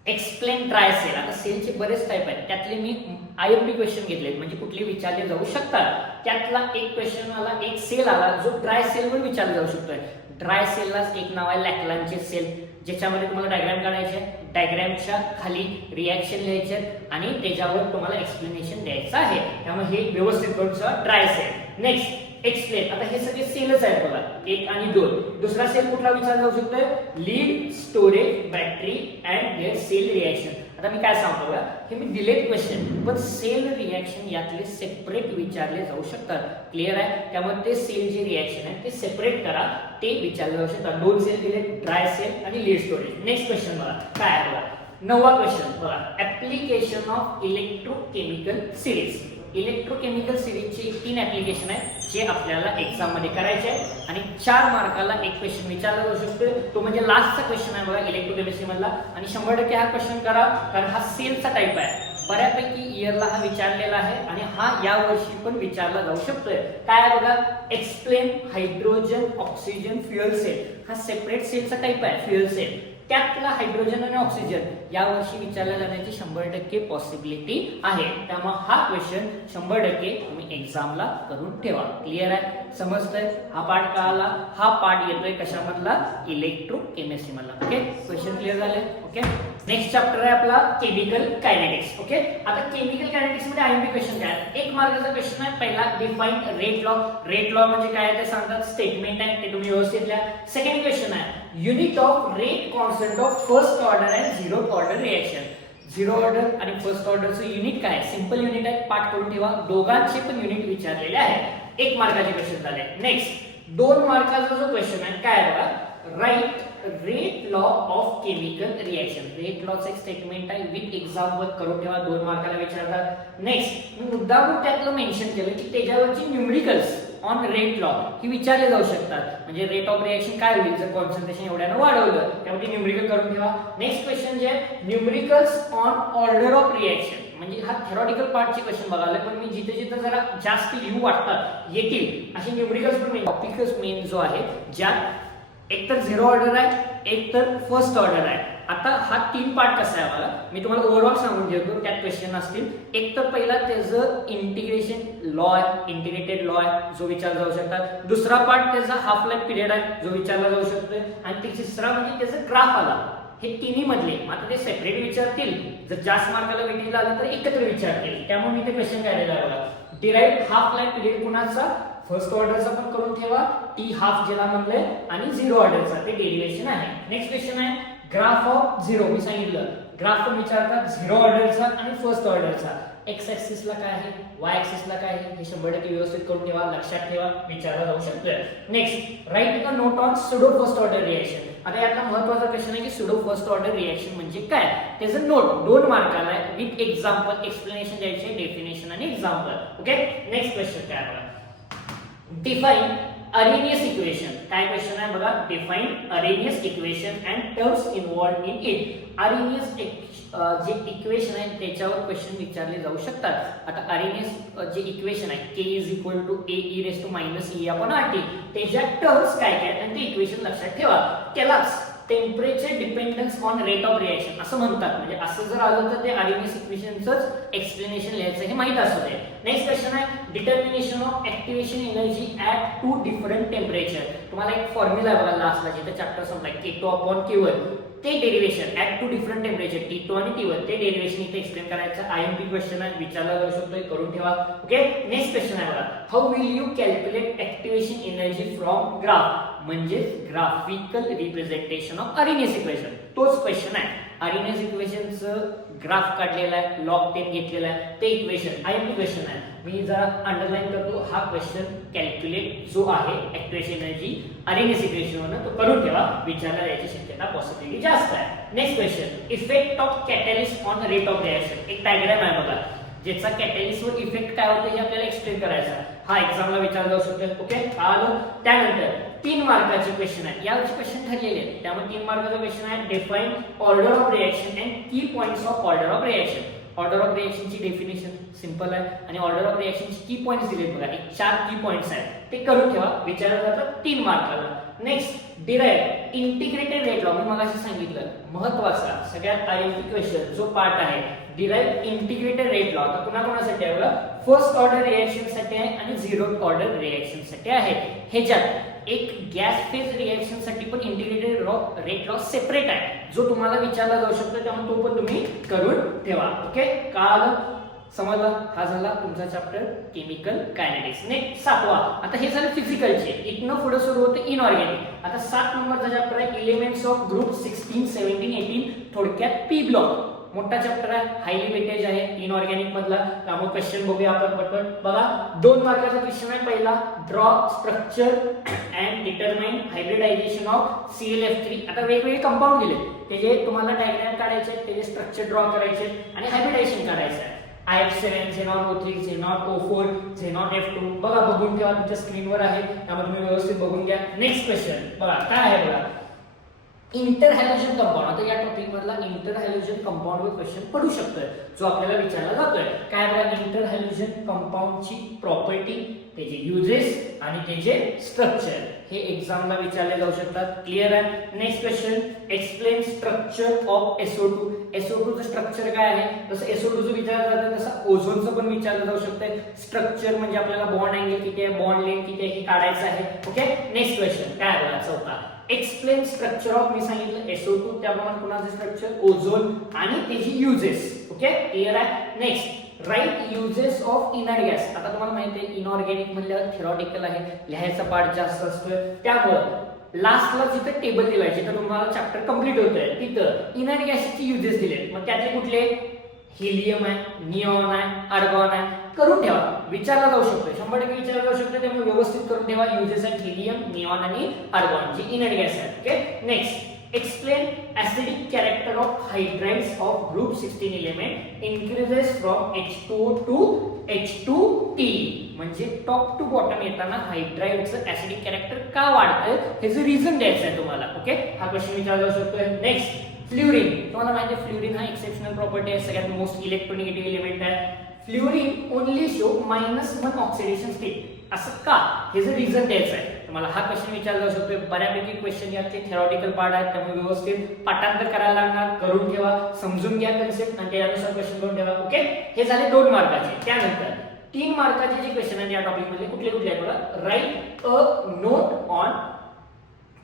explain dry cell. आता सेलचे बरेच टाइप आहेत, त्यातले मी आयएमपी क्वेश्चन घेतले म्हणजे कुठले विचारले जाऊ शकतात. त्यातला एक क्वेश्चन आला, एक सेल आला जो ड्राय सेलवर विचारला जाऊ शकतोय. ड्राय सेललाच एक नाव आहे लॅकलांचे सेल, ज्याच्यामध्ये तुम्हाला डायग्राम काढायचे, डायग्रामच्या खाली रिॲक्शन लिहायचे आणि त्याच्यावर तुम्हाला एक्सप्लेनेशन द्यायचं आहे. त्यामुळे हे व्यवस्थित करून ड्राय सेल. Next, explain. आता हे सगळे सेलच आहेत बघा, 1 आणि 2. दुसरा सेल कुठला विचारला जाऊ शकतोय, lead, storage, battery and their cell reaction. आता मी काय सांगतो बघा, हे मी दिलेत क्वेश्चन, पण सेल रिॲक्शन यातले सेपरेट विचारले जाऊ शकतात. क्लिअर आहे. त्यामुळे ते सेल जे रिॲक्शन आहे ते सेपरेट करा, ते विचारले जाऊ शकतात. 2 सेल दिले, ड्राय सेल आणि लीड स्टोरेज. नेक्स्ट क्वेश्चन बघा काय आहे बघा, 9वा क्वेश्चन बघा, application of electrochemical series. Electrochemical सिरीजचे 3 ऍप्लिकेशन आहेत जे आपल्याला एक्झाम मध्ये करायचे आहे आणि 4 मार्काला एक क्वेश्चन विचारला जाऊ शकतो. तो म्हणजे लास्टचा क्वेश्चन आहे बघा इलेक्ट्रोकेमिस्ट्री मधला आणि 100% हा क्वेश्चन करा, कारण हा सेलचा टाइप आहे. बऱ्यापैकी इयरला हा विचारलेला आहे आणि हा या वर्षी पण विचारला जाऊ शकतोय. काय आहे बघा, explain hydrogen oxygen fuel cell. हा सेपरेट सेलचा टाइप आहे फ्युएल सेल. त्यातला हायड्रोजन आणि ऑक्सिजन यावर्षी विचारला जाण्याची 100% पॉसिबिलिटी आहे. त्यामुळे हा क्वेश्चन 100% तुम्ही एक्झामला करून ठेवा. क्लिअर आहे, समजतंय. हा पार्ट कळाला. हा पार्ट येतोय कशामधला, इलेक्ट्रोकेमिस्ट्री मधला. ओके, क्वेश्चन क्लिअर झाले. ओके. नेक्स्ट चॅप्टर आहे आपला केमिकल कायनेटिक्स. ओके. आता केमिकल कायनेटिक्स मध्ये आयएमपी क्वेश्चन काय आहे, 1 मार्काचा क्वेश्चन आहे. पहिला, define rate law. Rate law म्हणजे काय ते सांगतात, स्टेटमेंट आहे, ते तुम्ही व्यवस्थित लिहा. सेकंड क्वेश्चन आहे, unit of rate constant of first order and zero order reaction. 0 order आणि फर्स्ट ऑर्डरचं युनिट काय, सिंपल युनिट आहे, पाठ करून ठेवा. दोघांचे पण युनिट विचारलेले आहे. 1 मार्काचे क्वेश्चन झाले. नेक्स्ट 2 मार्काचा जो क्वेश्चन आहे काय आहे बघा, write rate law of chemical reaction. Rate लॉचं एक स्टेटमेंट आहे, विथ एक्झाम्पल करून ठेवा, 2 मार्काला विचारतात. नेक्स्ट मुद्दाम त्यातलं मेन्शन केलं की त्याच्यावरची न्यूमरिकल्स ऑन रेट लॉ ही विचारले जाऊ शकतात. म्हणजे रेट ऑफ रिएक्शन काय होईल जर कॉन्सन्ट्रेशन एवढ्यानं वाढवलं, त्यामुळे न्यूमरिकल करून ठेवा. नेक्स्ट क्वेश्चन जे आहे, numericals on order of reaction. म्हणजे हा थेरॉटिकल पार्टचे क्वेश्चन बघायला, पण मी जिथे जिथे जरा जास्त लिहू वाटतात येतील असे न्यूमरिकल्स पण टॉपिकच मेन जो आहे, ज्यात एक तर 0 ऑर्डर आहे, एक तर फर्स्ट ऑर्डर आहे. आता हा 3 पार्ट कसा आहे मला मी तुम्हाला ओव्हरऑल सांगून देतो, त्यात क्वेश्चन असतील. एक तर पहिला त्याचं इंटिग्रेशन लॉ आहे, इंटिग्रेटेड लॉ आहे जो विचारला जाऊ शकतात. दुसरा पार्ट त्याचा हाफ लाईफ पिरियड आहे जो विचारला जाऊ शकतोय. आणि तिसरा म्हणजे त्याचा ग्राफ आला. हे तिन्ही मधले आता ते सेपरेट विचारतील, जर जास्त मार्काला वेटेज आलं तर एकत्र विचारतील. त्यामुळे मी ते क्वेश्चन काढलेला आहे बघा, डिराइव्ह हाफ लाईफ पिरियड कुणाचा, फर्स्ट ऑर्डरचा पण करून ठेवा, टी हाफ ज्याला म्हणलंय, आणि 0 ऑर्डरचा ते डेरिव्हेशन आहे. नेक्स्ट क्वेश्चन आहे ग्राफ ऑफ 0. मी सांगितलं ग्राफ पण विचारतात 0 ऑर्डरचा आणि फर्स्ट ऑर्डरचा. एक्स ऍक्सिसला काय आहे, वाय ऍक्सिसला काय आहे, हे 100% व्यवस्थित करून ठेवा, लक्षात ठेवा, विचारला जाऊ शकतं. Next, write a note on pseudo first order reaction. आता यातला महत्त्वाचा क्वेश्चन आहे की सुडो फर्स्ट ऑर्डर रिएक्शन म्हणजे काय, त्याचं नोट 2 मार्काला आहे, विथ एक्झाम्पल, एक्सप्लेनेशन द्यायचे, डेफिनेशन आणि एक्झाम्पल. ओके. नेक्स्ट क्वेश्चन काय बघा, डिफाइन Arrhenius इक्वेशन. काय क्वेश्चन आहे बघा, define Arrhenius equation and terms involved in it. Arrhenius जे इक्वेशन आहे त्याच्यावर क्वेश्चन विचारले जाऊ शकतात. आता Arrhenius जे इक्वेशन आहे k (a e−e/RT) त्याच्या टर्म्स काय काय आणि ते इक्वेशन लक्षात ठेवा. त्यालाच temperature dependence on rate of reaction असं म्हणतात. म्हणजे असं जर आलं तर ते Arrhenius इक्वेशनचंच एक्सप्लेनेशन लिहायचं हे माहित असू दे. नेक्स्ट क्वेश्चन आहे determination of activation energy at 2 different temperature. तुम्हाला एक फॉर्म्युला बघा लास्टला जिथे चॅप्टर संपलाय K2/K1 ते derivation at 2 different temperature T2 आणि T1 ते डेरिवेशन इथे एक्सप्लेन करायचं. आयएमपी क्वेश्चन आहे, विचारला जाऊ शकतो, करून ठेवा. ओके, नेक्स्ट क्वेश्चन आहे बघा. How will you calculate activation energy from graph, म्हणजे graphical representation of Arrhenius equation. तोच क्वेश्चन आहे. अरेनियस इक्वेशनचं ग्राफ काढलेला आहे, लॉग 10 घेतलेला आहे, ते इक्वेशन आयएमपी क्वेश्चन आहे. मी जरा अंडरलाईन करतो. हा क्वेश्चन कॅल्क्युलेट जो आहे ऍक्टिव्हेशन एनर्जी अरेनियस इक्वेशन वरून, तो करून ठेवा. विचारला याची शक्यता पॉसिबिलिटी जास्त आहे. Next question, effect of catalyst on rate of reaction. एक डायग्राम आहे बघा, ज्याचा कॅटॅलिस्ट वर इफेक्ट काय होतो हे आपल्याला एक्सप्लेन करायचा आहे. हा एक्झामला विचारला जाऊ शकतो. ओके, आलं. त्यानंतर 3 मार्काचे क्वेश्चन आहेत. यावरचे क्वेश्चन ठरलेले आहेत, त्यामुळे 3 मार्काचा क्वेश्चन आहे. Define order of reaction and key points of order of reaction. Order of रिएक्शनची डेफिनेशन सिंपल आहे आणि ऑर्डर ऑफ रिएक्शनची की पॉइंट्स दिलेत बघा. एक 4 की पॉइंट्स आहेत, ते करून ठेवा. विचारलं जातं 3 मार्काला. Next, derive integrated rate law. मी मगाशी सांगितलं महत्वाचा सगळ्यात आयएमपी क्वेश्चन जो पार्ट आहे, डिराइव्ह इंटिग्रेटेड रेट लॉ. आता कोणाकोणासाठी आहे बघा, फर्स्ट ऑर्डर रिएक्शन साठी आहे आणि झिरो ऑर्डर रिएक्शन साठी आहे. ह्याच्यात एक गॅस फेज रिएक्शन साठी पण इंटिग्रेटेड रेट लॉ सेपरेट आहे, जो तुम्हाला विचारला जाऊ शकतो, त्यामुळे तो पण तुम्ही करून ठेवा. ओके, काल समजला. हा झाला तुमचा चॅप्टर केमिकल कायनेटिक्स. नेक्स्ट 7वा. आता हे झालं फिजिकलचे. इथनं पुढे सुरू होते इनऑर्गॅनिक. आता 7 नंबरचा चॅप्टर आहे एलिमेंट्स ऑफ ग्रुप 16, 17, 18, थोडक्यात पी ब्लॉक. मोठा चॅप्टर आहे, हायली वेटेज आहे इनऑर्गॅनिक मधला, त्यामुळे क्वेश्चन बघूया आपण पटपट. बघा, 2 मार्काचा क्वेश्चन आहे. पहिला, draw structure and determine hybridisation of ClF3. आता वेगवेगळे कंपाऊंड दिले, त्याचे तुम्हाला डायग्राम काढायचे, त्याचे स्ट्रक्चर ड्रॉ करायचे आणि हायब्रिडायझेशन करायचं आहे. IF7, Xenon O3, Xenon O4, Xenon F2. बघा, बघून ठेवा, तुमच्या स्क्रीनवर आहे, त्यामुळे तुम्ही व्यवस्थित बघून घ्या. नेक्स्ट क्वेश्चन बघा काय आहे बघा, इंटर हॅलोजन कंपाऊंड. आता या टॉपिक मधला इंटर हॅलोजन कंपाऊंड वर क्वेश्चन पडू शकतोय, जो आपल्याला विचारला जातोय. काय बघा, इंटर हॅलोजन कंपाऊंडची प्रॉपर्टी, त्याचे युजेस आणि त्याचे स्ट्रक्चर, हे एक्झामला विचारले जाऊ शकतात. क्लिअर आहे. Next question, explain structure of SO2. SO2 चं स्ट्रक्चर काय आहे, जसं SO2 चं विचारलं जातं तसं ओझोनचं पण विचारलं जाऊ शकतंय. स्ट्रक्चर म्हणजे आपल्याला बॉन्ड अँगल किती आहे, बॉन्ड लेंथ किती आहे हे काढायचं आहे. ओके, नेक्स्ट क्वेश्चन काय आहे बघा 4था, एक्सप्लेन स्ट्रक्चर ऑफ. मी सांगितलं SO2, त्याप्रमाणे कुणाचं स्ट्रक्चर, ओझोन आणि त्याची युजेस. ओके, क्लिअर आहे. Next, write uses of inert gas. आता तुम्हाला माहिती आहे इनऑर्गॅनिक म्हणल्यावर थेरॉटिकल आहे, लिहायचा पार्ट जास्त असतोय, त्यामुळं लास्टला जिथे टेबल दिलाय, जिथे तुम्हाला चॅप्टर कंप्लीट होतोय, तिथं इनर्ट गॅसचे युजेस दिलेत. मग त्यातले कुठले, हिलियम आहे, निऑन आहे, आर्गॉन आहे, करून ठेवा. विचारला जाऊ शकतो, 100% विचारला जाऊ शकतो, त्यामुळे व्यवस्थित करून ठेवा. युजेस आहेत हिलियम, निऑन आणि आर्गॉन, जी इनर्ट गॅस आहे. Okay, next, explain acidic character of hydrides of group 16 element increases from H2O to H2T. म्हणजे टॉप टू बॉटम येताना हायड्राइडचं ऍसिडिक कॅरेक्टर का वाढतंय ह्याचं रिझन द्यायचं आहे तुम्हाला. ओके, हा क्वेश्चन विचारला जाऊ शकतोय. नेक्स्ट, फ्ल्युरिन. तुम्हाला माहिती आहे फ्ल्युरिन हा एक्सेप्शनल प्रॉपर्टी आहे, सगळ्यात मोस्ट इलेक्ट्रोनिगेटिव्ह एलिमेंट आहे. फ्ल्युरिन ओनली शो -1 ऑक्सिडेशन स्टेट. असं का, ह्याचं रिझन द्यायचं आहे तुम्हाला. हा क्वेश्चन विचारला जाऊ शकतो. बऱ्यापैकी क्वेश्चन यातले थेरॉटिकल पार्ट आहेत, त्यामुळे व्यवस्थित पाठांतर करायला लागणार, करून ठेवा, समजून घ्या कन्सेप्ट आणि त्यानुसार क्वेश्चन करून ठेवा. ओके, हे झाले 2 मार्काचे. त्यानंतर 3 मार्काचे जे क्वेश्चन आहेत या टॉपिक मध्ये कुठले कुठले आहेत बघा. राईट अ नोट ऑन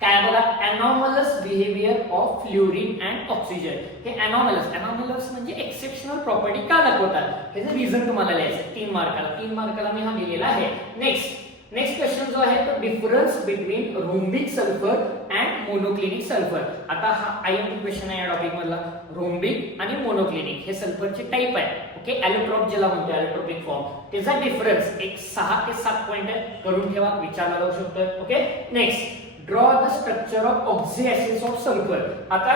काय बघा, अनॉमलस बिहेवियर ऑफ फ्ल्युरिन अँड ऑक्सिजन. हे अनॉमलस म्हणजे एक्सेप्शनल प्रॉपर्टी का दाखवतात, ह्याचं रिझन तुम्हाला लिहायचं 3 मार्काला. 3 मार्काला मी हा दिलेला आहे. नेक्स्ट क्वेश्चन जो आहे तो difference between rhombic sulphur and monoclinic sulphur. आता हा आयएमपी क्वेश्चन आहे या टॉपिक मधला. रोम्बिक आणि मोनोक्लिनिक हे सल्फरचे टाइप आहे. ओके, ॲलोट्रॉप ज्याला म्हणतो ॲलोट्रोपिक फॉर्म, त्याचा डिफरन्स एक 6 ते 7 पॉइंट आहे, करून ठेवा, विचारला जाऊ शकतो. Okay, next, draw the structure of oxy acids of sulphur. आता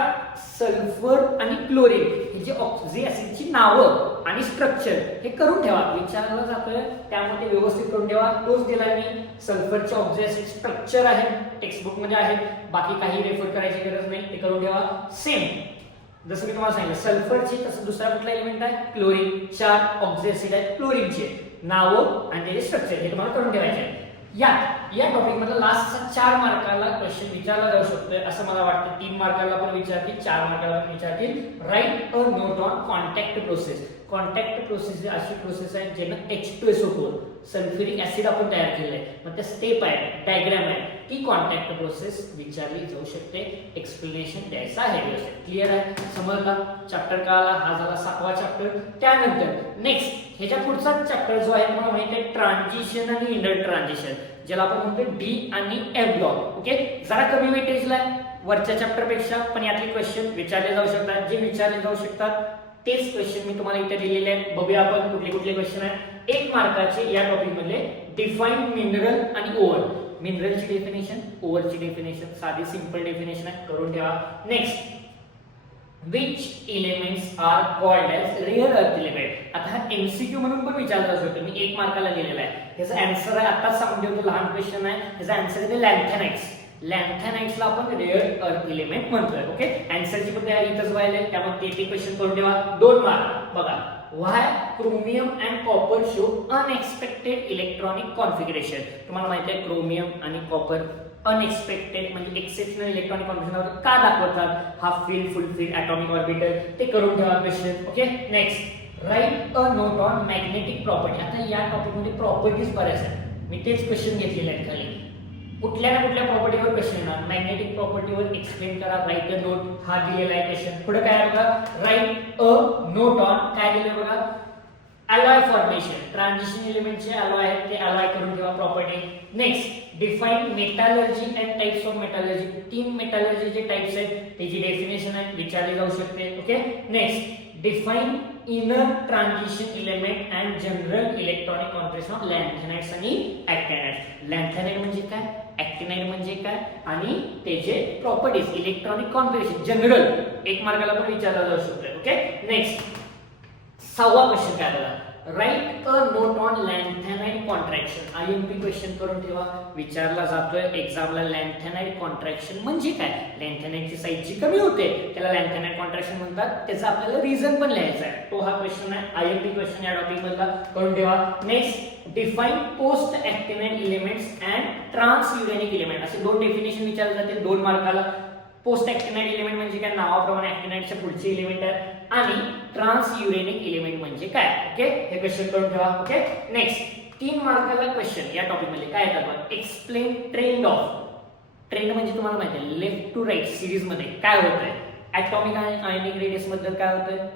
सल्फर आणि क्लोरीन हे जे ऑक्झी ऍसिडची नावं आणि स्ट्रक्चर हे करून ठेवा, विचारलं जातोय, त्यामुळे ते व्यवस्थित करून ठेवा. तोच दिलाय मी. सल्फरचे ऑक्झी ऍसिड स्ट्रक्चर आहे, टेक्स्ट बुक मध्ये आहे, बाकी काही रेफर करायची गरज नाही, ते करून ठेवा. सेम जसं मी तुम्हाला सांगितलं सल्फरचे, तसं दुसरा कुठला एलिमेंट आहे, क्लोरीन. 4 ऑक्झी ऍसिड आहेत क्लोरीनचे, नावं आणि त्याचे स्ट्रक्चर हे तुम्हाला करून ठेवायचे आहे. या टॉपिक मधला लास्टचा 4 मार्काला क्वेश्चन विचारला जाऊ शकतोय असं मला वाटतं. 3 मार्काला पण विचारतील, 4 मार्काला पण विचारतील. Right a note on contact process. Contact process अशी प्रोसेस आहे ज्यानं H2SO4 सल्फ्युरिक ऍसिड आपण तयार केलेलं आहे. मग त्या स्टेप आहे, डायग्राम आहे, ती कॉन्टॅक्ट प्रोसेस विचारली जाऊ शकते. एक्सप्लेनेशन द्यायचं आहे व्यवस्थित. क्लिअर आहे? समजला? चॅप्टर कळाला? हा झाला 7वा चॅप्टर. त्यानंतर नेक्स्ट ह्याच्या पुढचा चॅप्टर जो आहे तुम्हाला माहिती आहे ट्रान्झिशन आणि इंटर ट्रान्झिशन, ज्याला आपण म्हणतो डी आणि एफ ब्लॉक. ओके, जरा कमी वेटेजला आहे वरच्या चॅप्टर पेक्षा, पण यातले क्वेश्चन विचारले जाऊ शकतात. जे विचारले जाऊ शकतात तेच क्वेश्चन मी तुम्हाला इथे दिलेले आहेत. बघूया आपण कुठले कुठले क्वेश्चन आहेत. 1 मार्काचे या टॉपिक मधले डिफाइन मिनरल आणि ओव्हर. मिनरलची डेफिनेशन, ओव्हरची डेफिनेशन, साधी सिंपल डेफिनेशन आहे, करून ठेवा. Next, which elements are called as rare earth element. आता हा एमसीक्यू म्हणून पण विचारला जाऊ शकतो. मी 1 मार्काला लिहिलेला आहे. ह्याचा आन्सर आहे, आताच सांगून ठेवतो, लहान क्वेश्चन आहे. ह्याचा आन्सर आहे लॅन्थेनाइट्स. लॅन्थेनाइट्सला आपण रेअर अर्थ एलिमेंट म्हणतोय. ओके, आन्सरची पण तयारी इथंच व्हायला, त्यामुळे ते क्वेश्चन करून ठेवा. 2 मार्क. बघा, why chromium and copper show unexpected electronic configuration. तुम्हाला माहिती आहे क्रोमियम आणि कॉपर अनएक्सपेक्टेड म्हणजे एक्सेप्शनल इलेक्ट्रॉनिक कॉन्फिगरेशन का दाखवतात? हाफ फील्ड, फुल फील्ड, ॲटॉमिक ऑर्बिटल, ते करून ठेवा question. Okay, next, write a note on magnetic property. आता या टॉपिक मध्ये प्रॉपर्टीज बऱ्याच आहेत, मी तेच क्वेश्चन घेतलेले आहेत. खाली कुठल्या ना कुठल्या प्रॉपर्टीवर क्वेश्चन येणार. मॅग्नेटिक प्रॉपर्टीवर एक्सप्लेन करा, राईट अ नोट, हा दिलेला आहे क्वेश्चन. पुढे काय आहे बघा, राईट अ नोट ऑन, काय दिलं बघा, alloy formation. ट्रान्झिशन एलिमेंटचे alloy आहेत, ते alloy करून ठेवा property. Next, define metallurgy and types of metallurgy. 3 मेटलर्जीचे टाइप्स आहेत, त्याची डेफिनेशन आहे, विचारली जाऊ शकते. Okay, next, define inner transition element and general electronic configuration of lanthanides आणि ऍक्टिनाइट्स. लॅन्थेनाइट म्हणजे काय, ऍक्टिनाइट म्हणजे काय, आणि त्याचे प्रॉपर्टीज, इलेक्ट्रॉनिक कॉन्फिगरेशन, जनरल 1 मार्काला पण विचारला जाऊ शकतो. ओके, नेक्स्ट, 6वा क्वेश्चन काय बघा, write a note on lanthanide contraction. IMP question करून ठेवा, विचारला जातोय एक्झामला. लॅन्थेनाइट कॉन्ट्रॅक्शन म्हणजे काय? लॅन्थेनाइटची साईज जी कमी होते त्याला लॅन्थेनाइट कॉन्ट्रॅक्शन म्हणतात. त्याचा आपल्याला रिझन पण लिहायचा आहे, तो हा क्वेश्चन आहे. आयएमपी क्वेश्चन या टॉपिक मधला करून ठेवा. Next, define post actinide elements and transuranic element. असे 2 डेफिनेशन विचारले जातील 2 मार्काला. पोस्ट ऍक्टिनाइट एलिमेंट म्हणजे काय, नावाप्रमाणे ऍक्टिनाइटच्या पुढचे एलिमेंट आहे, आणि ट्रान्स युरेनिक एलिमेंट म्हणजे काय. ओके, हे क्वेश्चन करून ठेवा. ओके, नेक्स्ट, 3 मार्काला क्वेश्चन या टॉपिक मध्ये काय येतात, एक्सप्लेन ट्रेंड ऑफ. ट्रेंड म्हणजे तुम्हाला माहिती आहे लेफ्ट टू राईट सिरीज मध्ये काय होतंय, ऍटॉमिक आणि आयोनिक रेडियस बद्दल काय होतंय,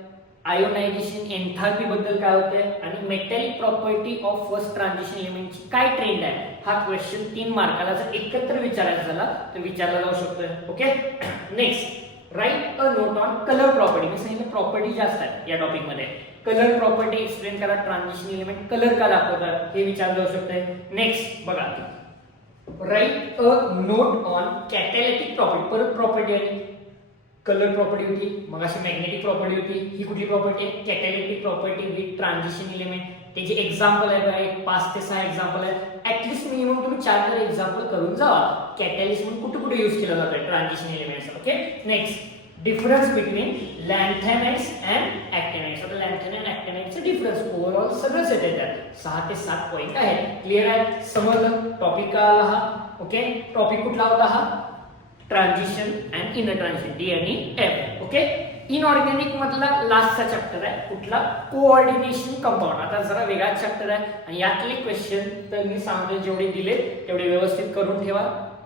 आयोनायझेशन एन्थाल्पी बद्दल काय होतंय, आणि metallic property of first transition एलिमेंटची काय ट्रेंड आहे. हा क्वेश्चन 3 मार्काला जर एकत्र विचारायचा झाला तर विचारला जाऊ शकतोय. Okay, next, write a note on colour property. मी सांगितलं प्रॉपर्टी जास्त आहेत या टॉपिक मध्ये. कलर प्रॉपर्टी एक्सप्लेन करा, ट्रान्झिशन एलिमेंट कलर का दाखवतात हे विचारलं जाऊ शकतंय. नेक्स्ट बघा, write a note on catalytic property. परत प्रॉपर्टी आली, कलर प्रॉपर्टी होती, मग अशी मॅग्नेटिक प्रॉपर्टी होती, ही कुठली प्रॉपर्टी आहे, कॅटॅलिटिक प्रॉपर्टी विथ ट्रान्झिशन एलिमेंट. त्याचे एक्झाम्पल आहे बघा, 5 ते 6 एक्झाम्पल आहे. ऍटलीस्ट मिनिमम तुम्ही 4 एक्झाम्पल करून जावा. कॅटॅलिस्ट म्हणून कुठे कुठे यूज केला जातोय transition elements. Okay, next, difference between lanthanides and actinides. आता लॅन्थेनाइट ऍक्टिनाइटचं डिफरन्स ओव्हरऑल सगळंच येते त्यात. 6 ते 7 पॉईंट आहेत. क्लिअर आहे, समजलं टॉपिक का आला हा. ओके, टॉपिक कुठला होता हा, transition and inner transition, D आणि एफ. ओके, इनऑर्गॅनिक मधला लास्टचा चॅप्टर आहे कुठला, कोऑर्डिनेशन कंपाऊंड. आता जरा वेगळा चॅप्टर आहे, आणि यातले क्वेश्चन तर मी सांगतो जेवढे दिले तेवढे व्यवस्थित करून ठेवा,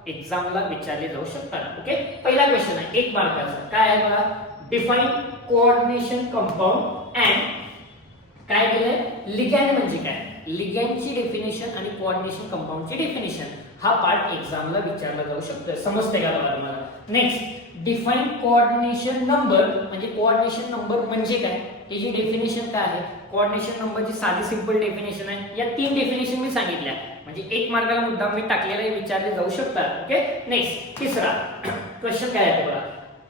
एक्झामला विचारले जाऊ शकतात. ओके, पहिला क्वेश्चन आहे 1 मार्काचा, काय आहे बघा, डिफाइन कोऑर्डिनेशन कंपाऊंड अँड काय दिलंय, लिगॅंड म्हणजे काय, लिगॅंडची डेफिनेशन आणि कोऑर्डिनेशन कंपाऊंडची डेफिनेशन. हा पार्ट एक्झामला विचारला जाऊ शकतो, समजते का बघा तुम्हाला. नेक्स्ट, डिफाइन कोऑर्डिनेशन नंबर म्हणजे कोऑर्डिनेशन नंबर म्हणजे काय, याची डेफिनेशन काय आहे. कोऑर्डिनेशन नंबरची साधी सिंपल डेफिनेशन आहे. या 3 डेफिनेशन मी सांगितल्या, म्हणजे 1 मार्काला मुद्दा मी टाकलेला विचारले जाऊ शकतात. ओके, नेक्स्ट, तिसरा क्वेश्चन काय आहे बघा,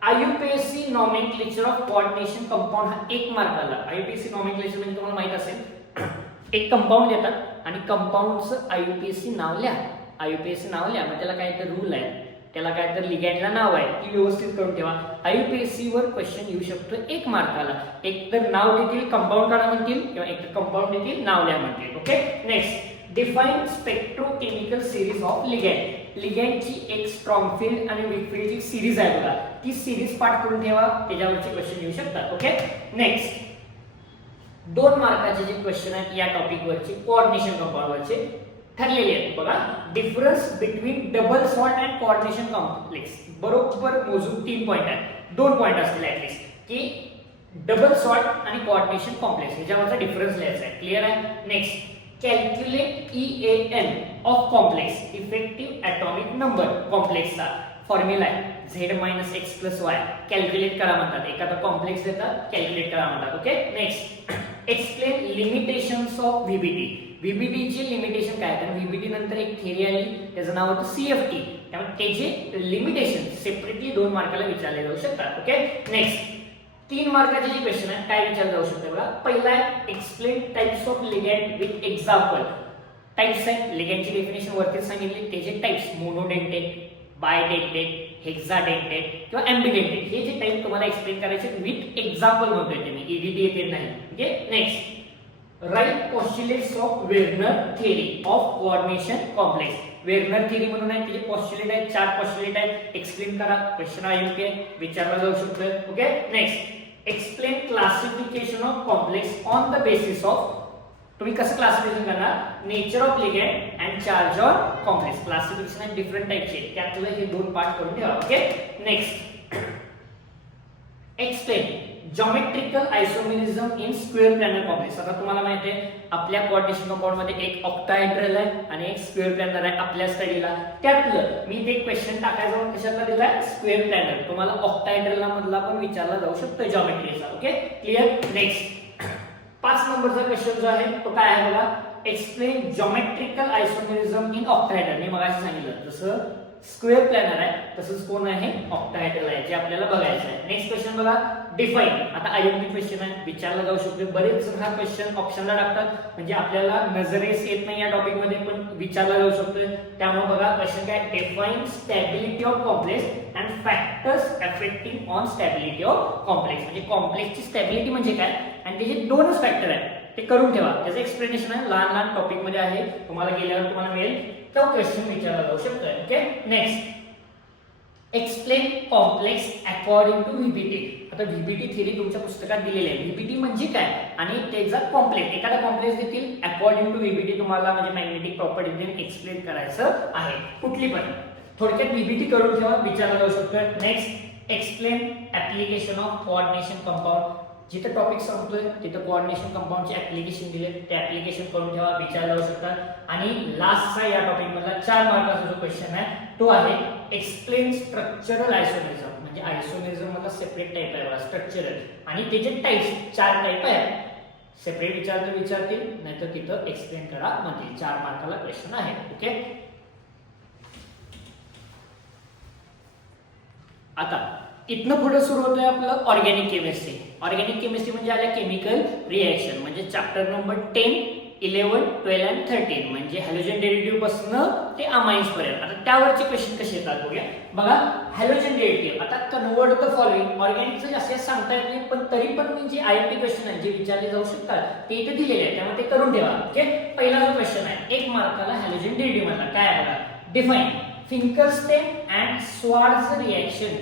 आयुपीएससी नॉमेनक्लेचर ऑफ कोऑर्डिनेशन कंपाऊंड. हा 1 मार्काला. आयुपीएससी नॉमेनक्लेचर म्हणजे तुम्हाला माहित असेल, एक कंपाऊंड देतात आणि कंपाऊंडचं आयुपीएससी नाव लिहा. आयुपीएससी नाव लिहा, मग त्याला काय तर रूल आहे, त्याला काय तर लिगॅंडला नाव आहे, ती व्यवस्थित करून ठेवा. आयुपीएससी वर क्वेश्चन येऊ शकतो 1 मार्काला. एक तर नाव देतील, कंपाऊंड काढा म्हणतील, किंवा एक तर कंपाऊंड देतील, नाव लिहा म्हणतील. Okay, next, define spectrochemical series of ligand. लिगॅंडची एक स्ट्रॉंग फील्ड आणि वीक फील्डची सिरीज आहे बघा, ती सिरीज पाठ करून ठेवा, त्याच्यावरचे क्वेश्चन येऊ शकतात. ओके, नेक्स्ट, 2 मार्काचे जे क्वेश्चन आहेत या टॉपिक वरचे कोऑर्डिनेशन कंपाऊंड वरचे ठरलेले आहेत बघा. Difference between double salt and coordination complex बरोबर मोजून 3 पॉइंट आहेत, 2 पॉइंट असतील ऍटलीस्ट की डबल सॉल्ट आणि कोऑर्डिनेशन कॉम्प्लेक्स ह्याच्यावरचा डिफरन्स लिहायचा आहे. क्लिअर आहे. Next calculate EAN of complex effective atomic number कॉम्प्लेक्सचा फॉर्म्युला आहे z - x + y कॅल्क्युलेट करा म्हणतात. एखादा कॉम्प्लेक्स देतात कॅल्क्युलेट करा म्हणतात. Okay. Next explain limitations of VBT. VBT ची लिमिटेशन काय आहे? कारण VBT नंतर एक थेरी आली त्याचं नाव होतं CFT. त्यामुळे त्याचे लिमिटेशन सेपरेटली 2 मार्काला विचारले जाऊ शकतात. ओके. नेक्स्ट 3 मार्काचे जे क्वेश्चन आहे काय विचारले जाऊ शकते बघा. पहिला आहे explain types of ligand with example. Types आहे लिगॅंडची डेफिनेशन वरती सांगितली. त्याचे टाइप्स मोनोडेंटेट, बायडेंटेट, हेक्साडेंटेट किंवा एम्बिडेंटेट हे जे टाइप तुम्हाला एक्सप्लेन करायचे विथ एक्झाम्पल म्हणतोय ते मी EDT येते नाही. Okay. Next write postulates of Werner theory of coordination complex. Werner theory म्हणून आहे त्याचे पोस्ट्युलेट आहेत 4 पोस्ट्युलेट आहेत. एक्सप्लेन करा. क्वेश्चन IMP आहे विचारला जाऊ शकतो. Okay. Next explain classification of complex on the basis of. तुम्ही कसं क्लासिफिकेशन करणार? Nature of ligand and charge on complex. Classification आहे डिफरंट टाइपचे त्यातलं हे 2 पार्ट करून ठेवा. Okay. Next explain geometrical isomerism in square planar complex. आता तुम्हाला माहिती आहे आपल्या कोऑर्डिनेशन कंपाऊंड मध्ये एक ऑक्टाहेड्रल आहे आणि एक स्क्वेअर प्लॅनर आहे आपल्या स्टडीला. त्यातलं मी ते क्वेश्चन टाकायचं कशाला दिलाय? Square planar. तुम्हाला ऑक्टाहेड्रल मधला पण विचारला जाऊ शकतो जॉमेट्रीचा. ओके. क्लिअर. नेक्स्ट 5 नंबरचा क्वेश्चन जो आहे तो काय आहे बघा. Explain geometrical isomerism in octahedral. मी मगाशी सांगितलं जसं स्क्वेअर प्लॅनर आहे तसंच कोण आहे? ऑक्टाहेड्रल आहे जे आपल्याला बघायचं आहे. नेक्स्ट क्वेश्चन बघा डिफाइन. आता IMP क्वेश्चन आहे विचारला जाऊ शकतो. बरेच जण हा क्वेश्चन ऑप्शनला टाकतात म्हणजे आपल्याला नजरेस येत नाही या टॉपिक मध्ये पण विचारला जाऊ शकतो. त्यामुळे बघा क्वेश्चन काय define stability of complex and factors affecting on stability of complex. म्हणजे कॉम्प्लेक्सची स्टॅबिलिटी म्हणजे काय आणि त्याचे 2च फॅक्टर आहेत ते करून ठेवा. त्याचं एक्सप्लेनेशन आहे लहान लहान टॉपिक मध्ये आहे. तुम्हाला गेल्यावर तुम्हाला मिळेल तो क्वेश्चन विचारला जाऊ शकतो. Okay. Next explain complex according to VBT. आता VBT थेरी तुमच्या पुस्तकात दिलेली आहे. VBT म्हणजे काय आणि त्याचा कॉम्प्लेक्स एखादा कॉम्प्लेक्स देखील अकॉर्डिंग टू VBT तुम्हाला म्हणजे मॅग्नेटिक प्रॉपर्टी देऊन एक्सप्लेन करायचं आहे. कुठली पण थोडक्यात VBT करून ठेवा विचारला जाऊ शकतो. Next explain application of coordination compound. जिथे टॉपिक संपतोय तिथे कोऑर्डिनेशन कंपाऊंडचे ऍप्लिकेशन दिले ते ऍप्लिकेशन करून ठेवा विचारला जाऊ शकतात. आणि लास्टचा या टॉपिक मधला 4 मार्काचा जो क्वेश्चन आहे तो आहे एक्सप्लेन स्ट्रक्चरल आयसोमेरिझम. म्हणजे आयसोमेरिझम मधला सेपरेट टाइप आहे बघा स्ट्रक्चरल आणि त्याचे टाइप्स 4 टाइप आहेत. सेपरेट विचारतील नाहीतर तिथं एक्सप्लेन करा म्हणतील. 4 मार्काला क्वेश्चन आहे. ओके. आता इथनं पुढे सुरू होतोय आपलं ऑर्गॅनिक केमिस्ट्री. ऑर्गॅनिक केमिस्ट्री म्हणजे आल्या केमिकल रिएक्शन. म्हणजे चॅप्टर नंबर 10, 11, 12 आणि 13 म्हणजे हॅलोजन डेरिव्हेटिव्ह पासून ते अमाइन्स पर्यंत. आता त्यावरचे क्वेश्चन कसे येतात बघूया. बघा हॅलोजन डेरिव्हेटिव्ह. आता कन्वर्ट द फॉलोइंग. ऑर्गॅनिकचं जास्त सांगता येत नाही पण तरी पण म्हणजे IMP क्वेश्चन आहे जे विचारले जाऊ शकतात ते इथे दिलेले आहेत त्यामुळे ते करून ठेवा. ओके. पहिला जो क्वेश्चन आहे 1 मार्काला हॅलोजन डेरिव्हेटिव्ह मधला काय आहे बघा. Define Finkelstein and Swarts reaction.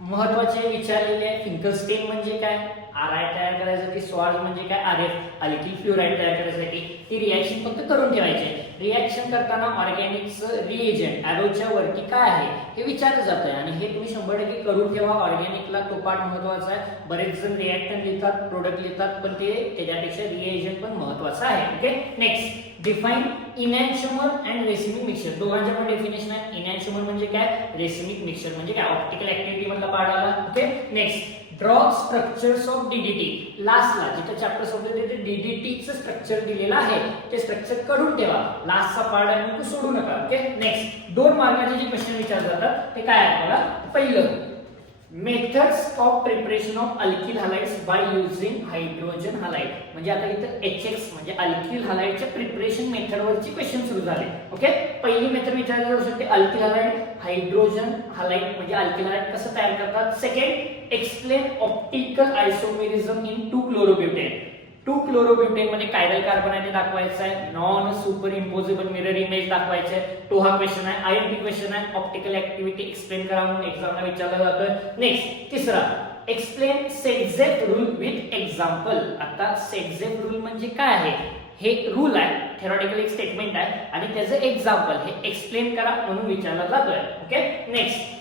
महत्वाचे विचारलेले आहे. फिंकलस्टेन म्हणजे काय? RI तयार करायसाठी. स्वार्ट्झ म्हणजे काय? RF अल्किल फ्लोराईड तयार करायसाठी. ही रिएक्शन फक्त करून ठेवायची. रिएक्शन करताना ऑर्गॅनिकचं रिएजंट एरोच्या वरती काय आहे हे विचारलं जातं आणि हे तुम्ही 100% करून ठेवा. ऑर्गॅनिकला तो पार्ट महत्वाचा आहे. बरेच जण रिएक्टंट लिहितात प्रोडक्ट लिहितात पण ते त्याच्यापेक्षा रिएजंट पण महत्वाचा आहे. Okay. Next define enantiomer and racemic mixture. दोघांचे पण डेफिनेशन आहे. इनॅन्शियमर म्हणजे काय? रेसिमिक मिक्सचर म्हणजे काय? ऑप्टिकल ऍक्टिव्हिटी मधला पार्ट आला. Okay. Next draw structures of DDT. लास्टला जिथे चॅप्टर संपले तिथे DDT चं स्ट्रक्चर दिलेलं आहे ते स्ट्रक्चर करून ठेवा. लास्टचा पार्ट आहे तो सोडू नका. ओके. नेक्स्ट 2 मार्काचे जे क्वेश्चन विचारले जातात ते काय आहे बघा. पहिलं methods of preparation of alkyl halides by using hydrogen halide. म्हणजे आता इथं HX म्हणजे अल्किल हॅलाइडच्या प्रिपरेशन मेथडवरची क्वेश्चन सुरू झाले. ओके. पहिली मेथड विचारली जाऊ शकते अल्किल हॅलाइड. हायड्रोजन हॅलाइड म्हणजे अल्किल हॅलाइड कसं तयार करतात. Second explain optical isomerism in 2 chlorobutane. 2 chlorobutane मध्ये कायरल कार्बन आहे ते दाखवायचं आहे. Non superimposable mirror image दाखवायचे आहे. तो हा क्वेश्चन आहे. IMP क्वेश्चन आहे. ऑप्टिकल ऍक्टिव्हिटी एक्सप्लेन करा म्हणून एक्झामला विचारला जातोय. नेक्स्ट तिसरा explain set rule with example. आता सेट रूल म्हणजे काय आहे, हे रूल आहे, थेरॉटिकल एक स्टेटमेंट आहे आणि त्याचं एक्झाम्पल हे एक्सप्लेन करा म्हणून विचारला जातोय. Okay, next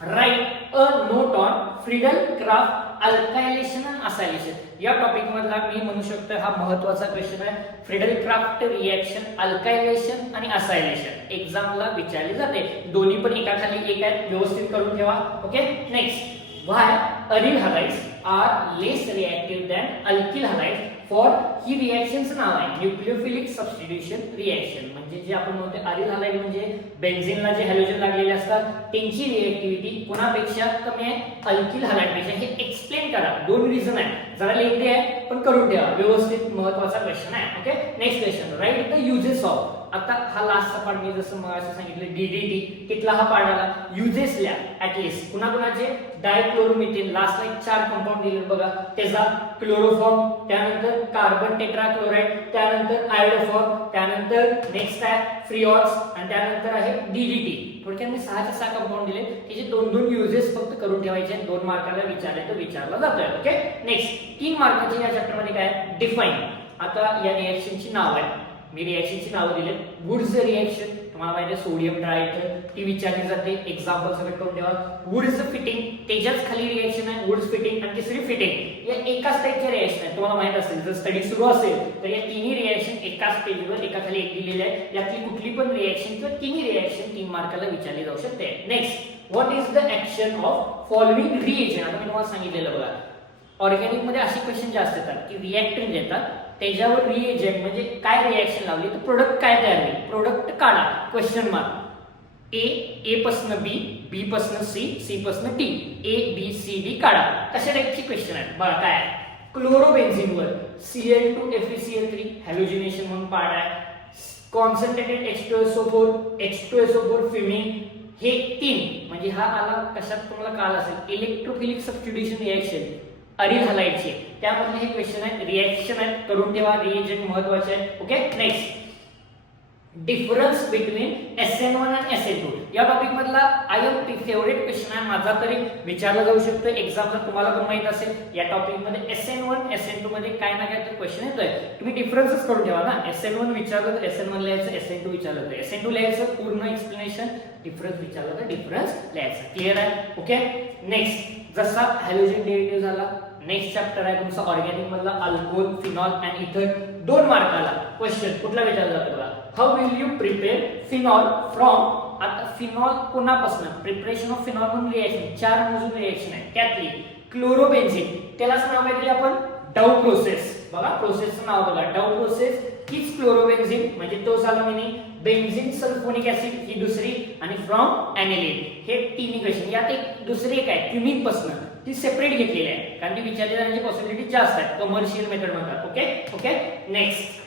write a note on Friedel Crafts alkylation and acylation. या टॉपिक मधला मी म्हणू शकतो हा महत्वाचा क्वेश्चन आहे. फ्रीडल क्राफ्ट रिएक्शन, अल्कायलेशन आणि असायलेशन एक्झामला विचारले जाते. दोन्ही पण एकाखाली एक आहे, व्यवस्थित करून ठेवा. Okay, next why aryl halides are less reactive than alkyl halides for ही रिएक्शनचं नाव आहे न्यूक्लियोफिलिक सबस्टिट्यूशन रिएक्शन. म्हणजे जे आपण म्हणतो अरिल हलाइड म्हणजे बेन्झीनला जे हॅलोजन लागलेले असतात त्यांची रिएक्टिव्हिटी कोणापेक्षा कमी आहे, अल्किल हलाइड पेक्षा. हे एक्सप्लेन करा. दोन रिझन आहे, जरा लेंथी आहे पण करून ठेवा व्यवस्थित, महत्वाचा क्वेश्चन आहे. Okay, next question write the uses of. आता हा लास्टचा पार्ट मी जसं मगाशी सांगितलं डीडीटी तिथला हा पार्ट आला. युजेस लिहा ऍटलीस्ट कुणाकुणाचे. डायक्लोरोमिथेन लास्टला 4 कंपाऊंड दिले बघा, त्याचा क्लोरोफॉर्म, त्यानंतर कार्बन टेट्राक्लोराइड, त्यानंतर आयोडोफॉर्म, त्यानंतर नेक्स्ट आहे फ्रिऑल्स आणि त्यानंतर आहे डीडीटी. थोडक्यात मी 6 चे 6 कंपाऊंड दिले, त्याचे 2-2 युजेस फक्त करून ठेवायचे. 2 मार्काला विचारला जातोय. ओके, नेक्स्ट 3 मार्काचे या चॅप्टर मध्ये काय डिफाइन. आता या रिएक्शनची नाव आहे, मी रिएक्शनची नाव दिले. वुड्स रिएक्शन तुम्हाला माहिती आहे सोडियम ट्रायथर ती विचारली जाते, एक्झाम्पल सगळं करून ठेवा. वुड्स फिटिंग त्याच्याच खाली रिएक्शन आहे वुड्स फिटिंग आणि तिसरी फिटिंग. या एकाच टाईपचे रिएक्शन आहे, तुम्हाला माहित असेल जर स्टडी सुरू असेल तर या तिन्ही रिएक्शन एकाच पेजवर एकाखाली एक दिलेले आहे. यातली कुठली पण रिएक्शन किंवा तिन्ही रिएक्शन 3 मार्काला विचारली जाऊ शकते. Next what is the action of following reagent. आता मी तुम्हाला सांगितलेलं बघा ऑर्गॅनिक मध्ये असे क्वेश्चन जास्त येतात की रिएक्टंट येतात त्याच्यावर रिएजंट म्हणजे काय रिएक्शन लावली तर प्रोडक्ट काय तयार होईल, प्रोडक्ट काढा क्वेश्चन मार्क. ए पासून बी, बी पासून सी, सी पासून D, A B C D काढा. कशा टाईपची क्वेश्चन आहे बघा. काय क्लोरोबेन्झीनवर Cl2FeCl3 हॅलोजिनेशन म्हणून पार्ट आहे. कॉन्सन्ट्रेटेड H2SO4, H2SO4 फ्युमिंग, हे 3 म्हणजे हा आला कशात तुम्हाला काल असेल इलेक्ट्रोफिलिक सबस्टिट्यूशन रिएक्शन अरिल हलाइडचे, त्यामध्ये हे क्वेश्चन आहे, रिएक्शन आहे करून ठेवा. रिएजंट महत्वाचे आहे. Okay, next difference between SN1 आणि SN2 या टॉपिक मधला आयएमपी फेवरेट क्वेश्चन आहे माझा, तरी विचारला जाऊ शकतो एक्झामला. तुम्हाला पण माहित असेल या टॉपिक मध्ये SN1 SN2 मध्ये काय ना काय तर क्वेश्चन येतोय. तुम्ही डिफरन्सच करून ठेवा ना. SN1 विचारलं तर SN1 लिहायचं, SN2 विचारलं तर SN2 लिहायचं, पूर्ण एक्सप्लेनेशन. डिफरन्स विचारलं तर डिफरन्स लिहायचं. क्लिअर आहे. ओके, नेक्स्ट जसा हॅलोजन डेरिव्हेटिव्ह झाला, नेक्स्ट चॅप्टर आहे तुमचा ऑर्गॅनिक मधला अल्कोहोल, फिनॉल आणि इथर. 2 मार्काला क्वेश्चन कुठला विचारला जातो बघा. How will you prepare phenol from. आता फिनॉल कोणापासून, प्रिपरेशन ऑफ फिनॉल म्हणून रिएक्शन 4 मोजून रिएक्शन आहे त्यातली क्लोरोबेन्झीन, त्यालाच नाव काय दिले आपण डाउ प्रोसेस. बघा प्रोसेसचं नाव बघा डाउ प्रोसेस हीच क्लोरोबेन्झीन म्हणजे तो झाला मिनी. बेन्झीन सल्फोनिक ऍसिड ही दुसरी आणि फ्रॉम ॲनिलीन हे 3 क्वेश्चन. यात एक दुसरी एक आहे क्युमिन पासून, ती सेपरेट घेतलेली आहे कारण ती विचारली जाण्याची पॉसिबिलिटी जास्त आहे कमर्शियल मेथड म्हणतात. Okay okay, next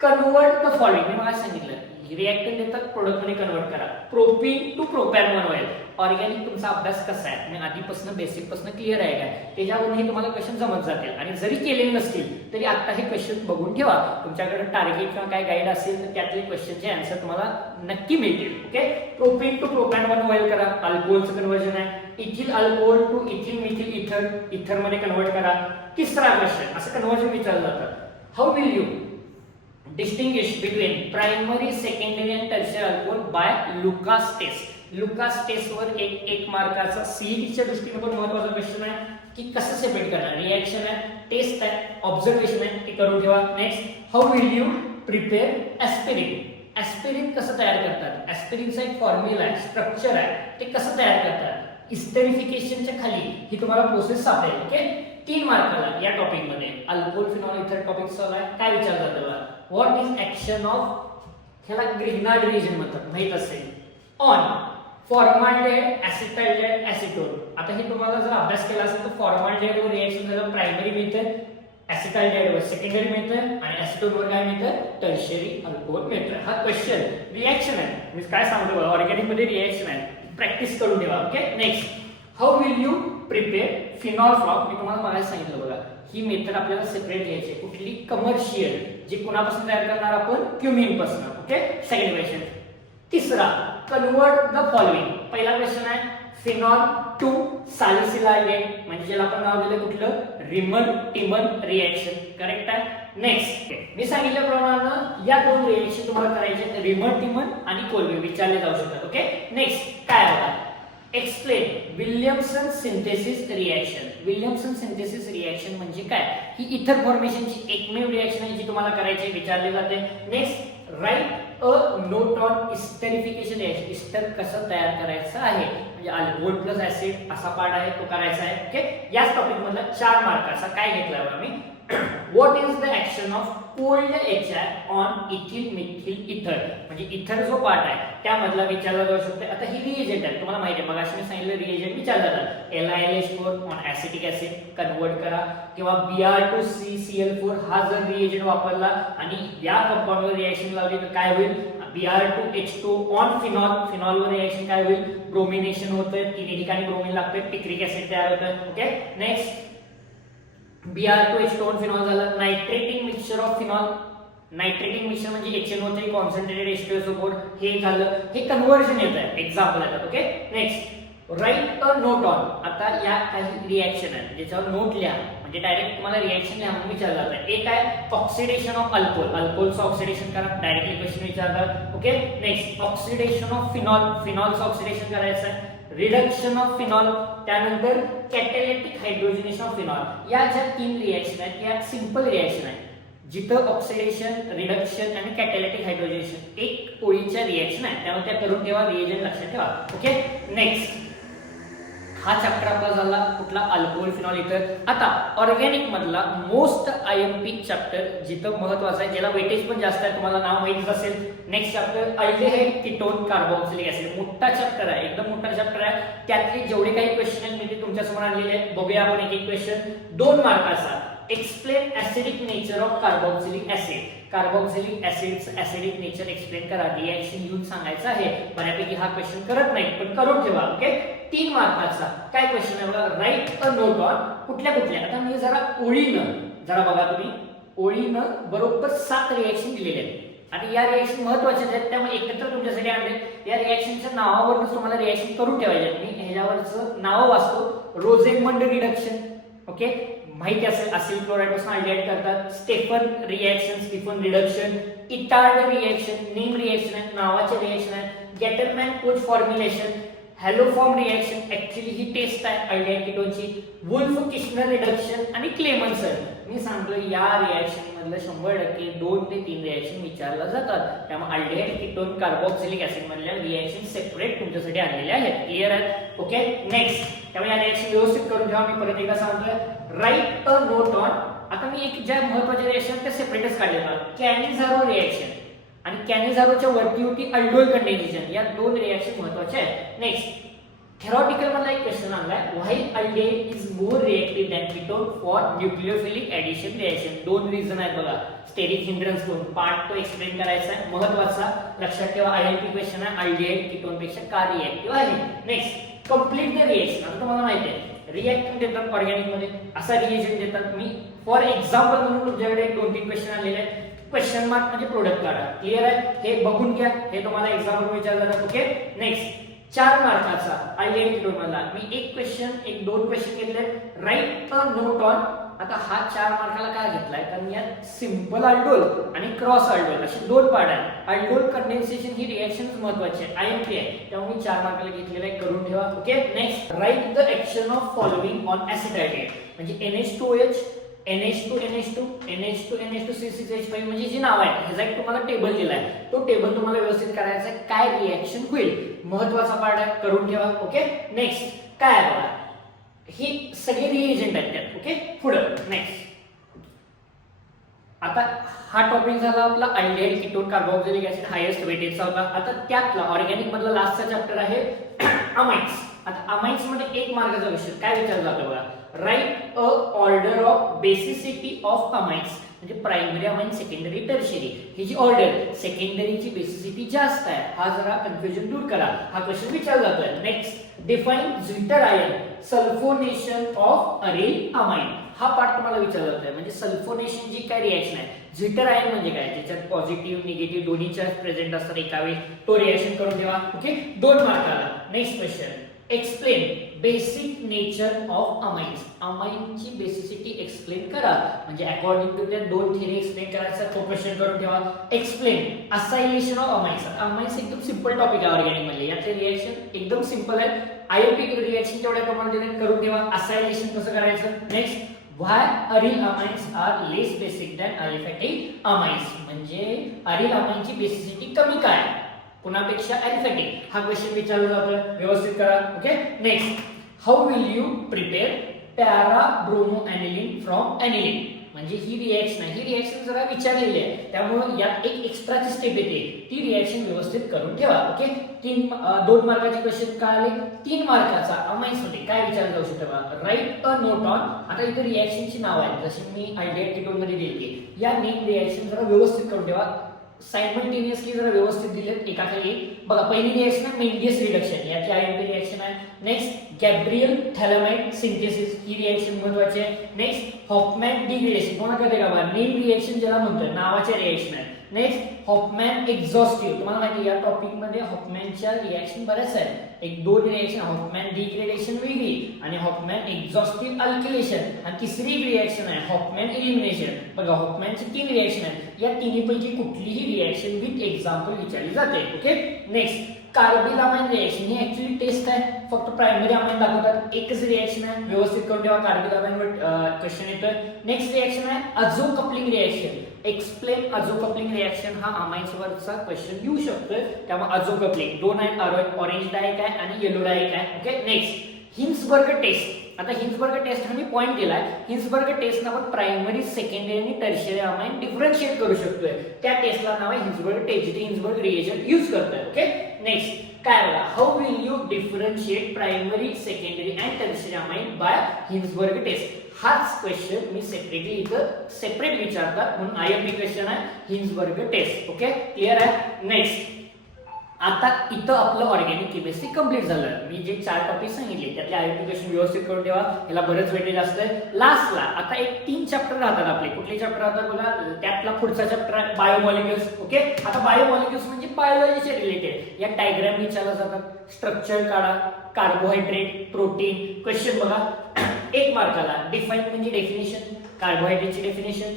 convert the following. मी मला सांगितलं रिएक्टंट देतात प्रोडक्ट मध्ये कन्वर्ट करा. प्रोपीन टू प्रोपॅन बनवायला. ऑर्गॅनिक तुमचा अभ्यास कसा आहे मी आधीपासून बेसिक पासून क्लिअर आहे काय, त्याच्यावरून हे तुम्हाला क्वेश्चन जमत जातील. आणि जरी केले नसतील तरी आता हे क्वेश्चन बघून ठेवा. तुमच्याकडे टार्गेट किंवा काय गाईड असेल तर त्यातले क्वेश्चनचे आन्सर तुम्हाला नक्की मिळतील. ओके, प्रोपीन टू प्रोपॅन बनवायला करा. अल्कोहोलचं कन्वर्जन आहे. Ethyl alcohol to ethyl methyl ether, ether मध्ये कन्वर्ट करा. तिसरा क्वेश्चन असं कन्वर्जन विचारलं जातं. How will you distinguish between primary, secondary and tertiary alcohol by Lucas test. Lucas test वर एक मार्काचा सीईटीच्या दृष्टीने पण महत्त्वाचा क्वेश्चन आहे की कसं सेपरेट करणार. रिएक्शन आहे, टेस्ट आहे, ऑब्झर्वेशन आहे, ते करून ठेवा. Next how will you prepare aspirin. Aspirin कसं तयार करतात, ऍस्पिरिनचा एक फॉर्म्युला आहे, स्ट्रक्चर आहे, ते कसं तयार करतात. इस्टरिफिकेशनच्या खाली ही तुम्हाला प्रोसेस सापडेल. ओके, 3 मार्काला या टॉपिक मध्ये अल्कोहोल फिनॉल इथर टॉपिक सॉल्व आहे. काय विचारलं जातं व्हॉट इज ऍक्शन ऑफ, ह्याला ग्रिग्नार्ड रिएजंट म्हणतात माहित असेल, ऑन फॉर्माल्डिहाइड, ऍसिटाल्डिहाइड, ऍसिटोन. आता हे तुम्हाला जर अभ्यास केला असेल तर फॉर्माल्डिहाइड वर रिएक्शन झालं प्रायमरी मेथड, ऍसिटाल्डिहाइड वर सेकंडरी मेथड आणि ऍसिटोन वर काय मेथड टर्शियरी अल्कोहोल मेथड. हा क्वेश्चन रिएक्शन आहे मी काय सांगतो ऑर्गॅनिक मध्ये रिएक्शन आहे, प्रॅक्टिस करून ठेवा. Okay, next how will you prepare phenol from. मी तुम्हाला मागे सांगितलं बघा ही मेथड आपल्याला सेपरेट घ्यायची. कुठली कमर्शियल, जी कुणापासून तयार करणार आपण क्युमिन पासून. Okay, second question. तिसरा कन्वर्ट द फॉलोइंग. पहिला क्वेश्चन आहे फिनॉल टू सॅलिसिलाइड म्हणजे ज्याला आपण नाव दिलं कुठलं रिमन टिमन रिएक्शन करेक्ट आहे. नेक्स्ट मी सांगितल्याप्रमाणे या दोन रिएक्शन तुम्हाला करायचे रिमन टिमन आणि कोल्बे विचारले जाऊ शकतात. ओके नेक्स्ट काय होता explain Williamson synthesis reaction. Williamson synthesis reaction म्हणजे काय ही इथर फॉर्मेशनची एकमेव रिएक्शन आहे जी तुम्हाला करायची विचारले जाते. Next write a note on esterification reaction. Ester कसं तयार करायचं आहे म्हणजे अल्कोहोल प्लस ऍसिड असा पार्ट आहे तो करायचा आहे. ओके याच टॉपिक मधला 4 मार्काचा काय घेतला आम्ही what is the action of cold HI on ethyl methyl इथर म्हणजे इथर जो पार्ट आहे त्यामधला विचारला जाऊ शकतो. आता ही रिएजंट आहे तुम्हाला माहिती आहे मगाशी मी सांगितलं रिएजंट विचारला जातात LiLH4 on acetic acid convert करा किंवा Br2CCl4 हा जर रिएजंट वापरला आणि या कंपाऊंडवर रिएक्शन लावली तर काय होईल Br2H2 ऑन फिनॉल फिनॉलवर रिएक्शन काय होईल ब्रोमिनेशन होतंय तिन्ही ठिकाणी ब्रोमिन लागतंय पिक्रिक ऍसिड तयार होतं. ओके नेक्स्ट Br2H2 फिनॉल झाला. नायट्रेटिंग मिक्सचर ऑफ फिनॉल नायट्रेटिंग मिक्सचर म्हणजे HNO3 कॉन्सन्ट्रेटेड H2SO4 हे झालं हे कन्व्हर्जन येत आहे एक्झाम्पल येतात. Okay next write a note on. आता या काही रिएक्शन आहेत ज्याच्यावर नोट लिहा म्हणजे डायरेक्ट तुम्हाला रिएक्शन लिहा म्हणून विचारलं जातं. एक आहे ऑक्सिडेशन ऑफ अल्कोहोल अल्कोहोलचं ऑक्सिडेशन करा डायरेक्टली क्वेश्चन विचारतात. Okay next oxidation of phenol फिनॉलचं ऑक्सिडेशन करायचं आहे. रिडक्शन ऑफ फिनॉल त्यानंतर कॅटॅलिटिक हायड्रोजनेशन ऑफ फिनॉल या ज्या 3 रिएक्शन आहेत या सिंपल रिएक्शन आहेत जिथं ऑक्सिडेशन रिडक्शन आणि कॅटॅलिटिक हायड्रोजनेशन एक ओळीच्या रिएक्शन आहे त्यामुळे त्या करून ठेवा रिएजंट लक्षात ठेवा. ओके नेक्स्ट हा चॅप्टर आपला झाला कुठला अल्कोहोल फिनॉल इथर. आता ऑर्गॅनिक मधला मोस्ट IMP चॅप्टर जिथं महत्वाचा आहे ज्याला वेटेज पण जास्त आहे तुम्हाला नाव माहितीच असेल. Next chapter aldehyde ketone carboxylic acid मोठा चॅप्टर आहे एकदम मोठा चॅप्टर आहे. त्यातले जेवढे काही क्वेश्चन आहेत मी ते तुमच्या समोर आणलेले आहेत बघूया आपण एक एक क्वेश्चन 2 मार्काचा. Explain acidic nature of carboxylic acid. Carboxylic ऍसिडचं ऍसिडिक नेचर एक्सप्लेन करा रिएक्शन घेऊन सांगायचं आहे. बऱ्यापैकी हा क्वेश्चन करत नाही पण करून ठेवा. ओके 3 मार्काचा काय क्वेश्चन आहे बघा राईट अ नोट ऑन कुठल्या आता मी जरा ओळीनं जरा बघा तुम्ही ओळीनं बरोबर 7 रिएक्शन दिलेले आहेत आणि या रिएक्शन महत्त्वाच्या आहेत त्यामुळे एकत्र तुमच्यासाठी आणले. या रिएक्शनच्या नावावरच तुम्हाला रिएक्शन करून ठेवायचे. मी ह्याच्यावरचं नाव वाचतो रोझेमंड रिडक्शन. ओके माहिती असेल असिल क्लोराइड पासून अल्डिहाइड करतात. Stephen reaction Stephen reduction Etard reaction name reaction आहे नावाचे रिएक्शन आहे. Gattermann Koch formulation haloform reaction actually ही टेस्ट आहे अल्डिहाइड कीटोनची. वुल्फ किश्नर रिडक्शन आणि क्लेमन्सन. मी सांगतो या रिएक्शन मधलं 100% 2 ते 3 रिएक्शन विचारला जातात त्यामुळे अल्डिहाइड कीटोन कार्बोक्सिलिक ऍसिड मधल्या रिएक्शन सेपरेट तुमच्यासाठी आणलेले आहेत. क्लिअर आहे. ओके नेक्स्ट त्यामुळे या रिएक्शन व्यवस्थित करून ठेवा. मी परत एकदा सांगतोय राईट अ नोट ऑन. आता मी एक ज्या महत्त्वाच्या रिएक्शन त्या सेपरेटच काढलेल्या कॅनिझारो रिएक्शन आणि कॅनिझारोच्या वरती होती अल्डोल कंडेन्सेशन या 2 रिएक्शन महत्त्वाच्या आहेत. नेक्स्ट थेरॉटिकल मधला एक क्वेश्चन आलाय why aldehyde is more reactive than ketone for nucleophilic addition reaction. 2 reason आहेत बघा स्टेरिक हिंड्रन्स कोण पार्ट तो एक्सप्लेन करायचा आहे महत्त्वाचा लक्षात ठेवा. IMP क्वेश्चन आहे अल्डेहाइड कीटोन पेक्षा का रिएक्टिव्ह आहे. Next complete the reaction. आता तुम्हाला माहिती आहे रिएक्टिव्ह देतात ऑर्गॅनिक मध्ये असा रिएजंट देतात. मी फॉर एक्झाम्पल म्हणून तुमच्याकडे 2-3 क्वेश्चन आणलेले आहेत. क्वेश्चन मार्क म्हणजे प्रोडक्ट काढा. क्लिअर आहे. हे बघून घ्या हे तुम्हाला एक्झाम्पल विचारलं जातं. ओके नेक्स्ट 4 मार्काचा अल्डेहाइड कीटोन मधला मी एक क्वेश्चन 2 क्वेश्चन घेतले राईट अ नोट ऑन. आता हा 4 मार्काला काय घेतलाय कारण यात सिंपल अल्डोल आणि क्रॉस अल्डोल असे 2 पार्ट आहेत. अल्डोल कंडेन्सेशन ही रिएक्शन महत्त्वाची आहे IMP आहे त्यामुळे 4 मार्काला घेतलेलं आहे करून ठेवा. Okay next write the action of following on acetylate म्हणजे NH2OH NH2 NH2 NH2 NH2 C6H5 म्हणजे जी नाव आहे ह्याचा एक तुम्हाला टेबल दिलाय तो टेबल तुम्हाला व्यवस्थित करायचा आहे. काय रिएक्शन होईल महत्त्वाचा पार्ट आहे करून ठेवा. ओके नेक्स्ट काय आहे बघा ही सगळे रिएजंट आहेत त्यात. ओके पुढं नेक्स्ट आता हा टॉपिक झाला आपला aldehyde ketone carboxylic acid highest वेटेजचा होता. आता त्यातला ऑर्गॅनिक मधला लास्टचा चॅप्टर आहे अमाइड्स. आता अमाइड्स मध्ये 1 मार्काचा विषय काय विचारला जातो बघा write a order of basicity of amides म्हणजे प्रायमरी अमाइन सेकंडरी टर्शियरी ही जी ऑर्डर सेकंडरीची बेसिसिटी जास्त आहे हा जरा कन्फ्युजन दूर करा हा क्वेश्चन विचारला जातोय. Next define zwitter ion sulphonation of aryl amine हा पार्ट तुम्हाला विचारला जातोय म्हणजे सल्फोनेशन जी काय रिएक्शन आहे झ्विटर आयन म्हणजे काय ज्याच्यात पॉझिटिव्ह निगेटिव्ह दोन्ही चार्ज प्रेझेंट असतात एका वेळी तो रिएक्शन करून ठेवा. ओके 2 मार्काला. Next question explain basic nature of amines. अमाइनची बेसिसिटी एक्सप्लेन करा. म्हणजे अकॉर्डिंग टू त्या दोन थिअरी एक्सप्लेन करायचा तो क्वेश्चन करून ठेवा. Explain acylation of amines. Amines एकदम सिंपल टॉपिक आहे ऑर्गॅनिक मध्ये. याचे रिएक्शन एकदम सिंपल आहे. आयएमपी रिएक्शन तेवढ्या प्रमाणात करून ठेवा. असायलेशन कसं करायचं. Next why aryl amines are less basic than aliphatic amines. म्हणजे aryl amine ची बेसिसिटी कमी काय कुणापेक्षा अॅलिफॅटिक. हा क्वेश्चन विचारला जातो. व्यवस्थित करा. Okay. Next how will you prepare para bromo aniline from aniline. म्हणजे ही रिएक्शन आहे. ही रिएक्शन जरा विचारलेली आहे त्यामुळे यात एक एक्स्ट्राची स्टेप येते. ती रिएक्शन व्यवस्थित करून ठेवा. ओके. 2 मार्काचे क्वेश्चन काय आले. 3 मार्काचा अमाइन्स मध्ये काय विचारलं जाऊ शकतं. Right a note on. आता इथे रिएक्शनची नाव आहेत जशी मी आयडिया कीटोन मध्ये दिली. या नेम रिएक्शन जरा व्यवस्थित करून ठेवा. सायमल्टेनियसली जरा व्यवस्थित दिलेत एकाखाली एक. बघा पहिली रिएक्शन आहे मेंडियस रिडक्शन. याची आयएमपी रिएक्शन आहे. Next Gabriel phthalimide synthesis. ही रिएक्शन महत्त्वाची आहे. Next Hofmann degradation. कोणा करते का बघा नेम रिएक्शन ज्याला म्हणतोय नावाचे रिएक्शन आहे. Next Hofmann exhaustive. तुम्हाला माहिती या टॉपिक मध्ये हॉफमॅनच्या रिएक्शन बऱ्याच आहेत. 1-2 रिएक्शन हॉफमॅन डिग्रेडेशन वेगळी आणि हॉफमॅन एक्झॉस्टिव्ह अल्किलेशन आणि तिसरी रिएक्शन आहे हॉफमॅन एलिमिनेशन. बघा हॉफमॅनची 3 रिएक्शन आहेत. या तिन्हीपैकी कुठलीही रिएक्शन विथ एक्झाम्पल विचारली जाते. ओके. Next carbylamine reaction. ही ऍक्च्युअली टेस्ट आहे. फक्त प्रायमरी अमाइन दाखवतात. एकच रिएक्शन आहे. व्यवस्थित करून ठेवा. कार्बिलामाइन वर क्वेश्चन येतोय. नेक्स्ट रिएक्शन आहे azo coupling reaction. Explain azo coupling reaction. हा अमाइन्स वरचा क्वेश्चन येऊ शकतोय. त्यामुळे अझो कपलिंग 2 आहेत. ऑरेंज डायक आहे आणि येलो डायक आहे. ओके. Next Hinsberg test. आता हिन्सबर्ग टेस्ट हा मी पॉइंट दिलाय. हिन्सबर्ग टेस्ट आपण प्रायमरी सेकंडरी आणि टर्शियरी अमाइन डिफरन्शिएट करू शकतोय. त्या टेस्टला नाव आहे Hinsberg test. Hinsberg reagent use करतोय. ओके. नेक्स्ट काय बघा how will you differentiate primary secondary and tertiary amine by Hinsberg test. हाच क्वेश्चन मी सेपरेटली इथं सेपरेट विचारतात म्हणून आयएमपी क्वेश्चन आहे हिन्सबर्ग टेस्ट. ओके. क्लियर आहे. नेक्स्ट आता इथं आपलं ऑर्गॅनिक केमिस्ट्री कंप्लीट झालं. मी जे 4 टॉपिक सांगितले त्यातले आयएमपी क्वेश्चन व्यवस्थित करून ठेवा. याला बरेच वेटेज असतंय. लास्टला आता एक 3 चॅप्टर राहतात आपले. कुठले चॅप्टर राहतात बघा. त्यातला पुढचा चॅप्टर आहे बायोमॉलिक्युल्स. ओके. आता बायोमॉलिक्युल्स म्हणजे बायोलॉजीचे रिलेटेड. या डायग्राम विचारला जातात. स्ट्रक्चर काढा. Carbohydrate protein. क्वेश्चन बघा 1 मार्काला. डिफाइन म्हणजे डेफिनेशन. कार्बोहायड्रेटची डेफिनेशन.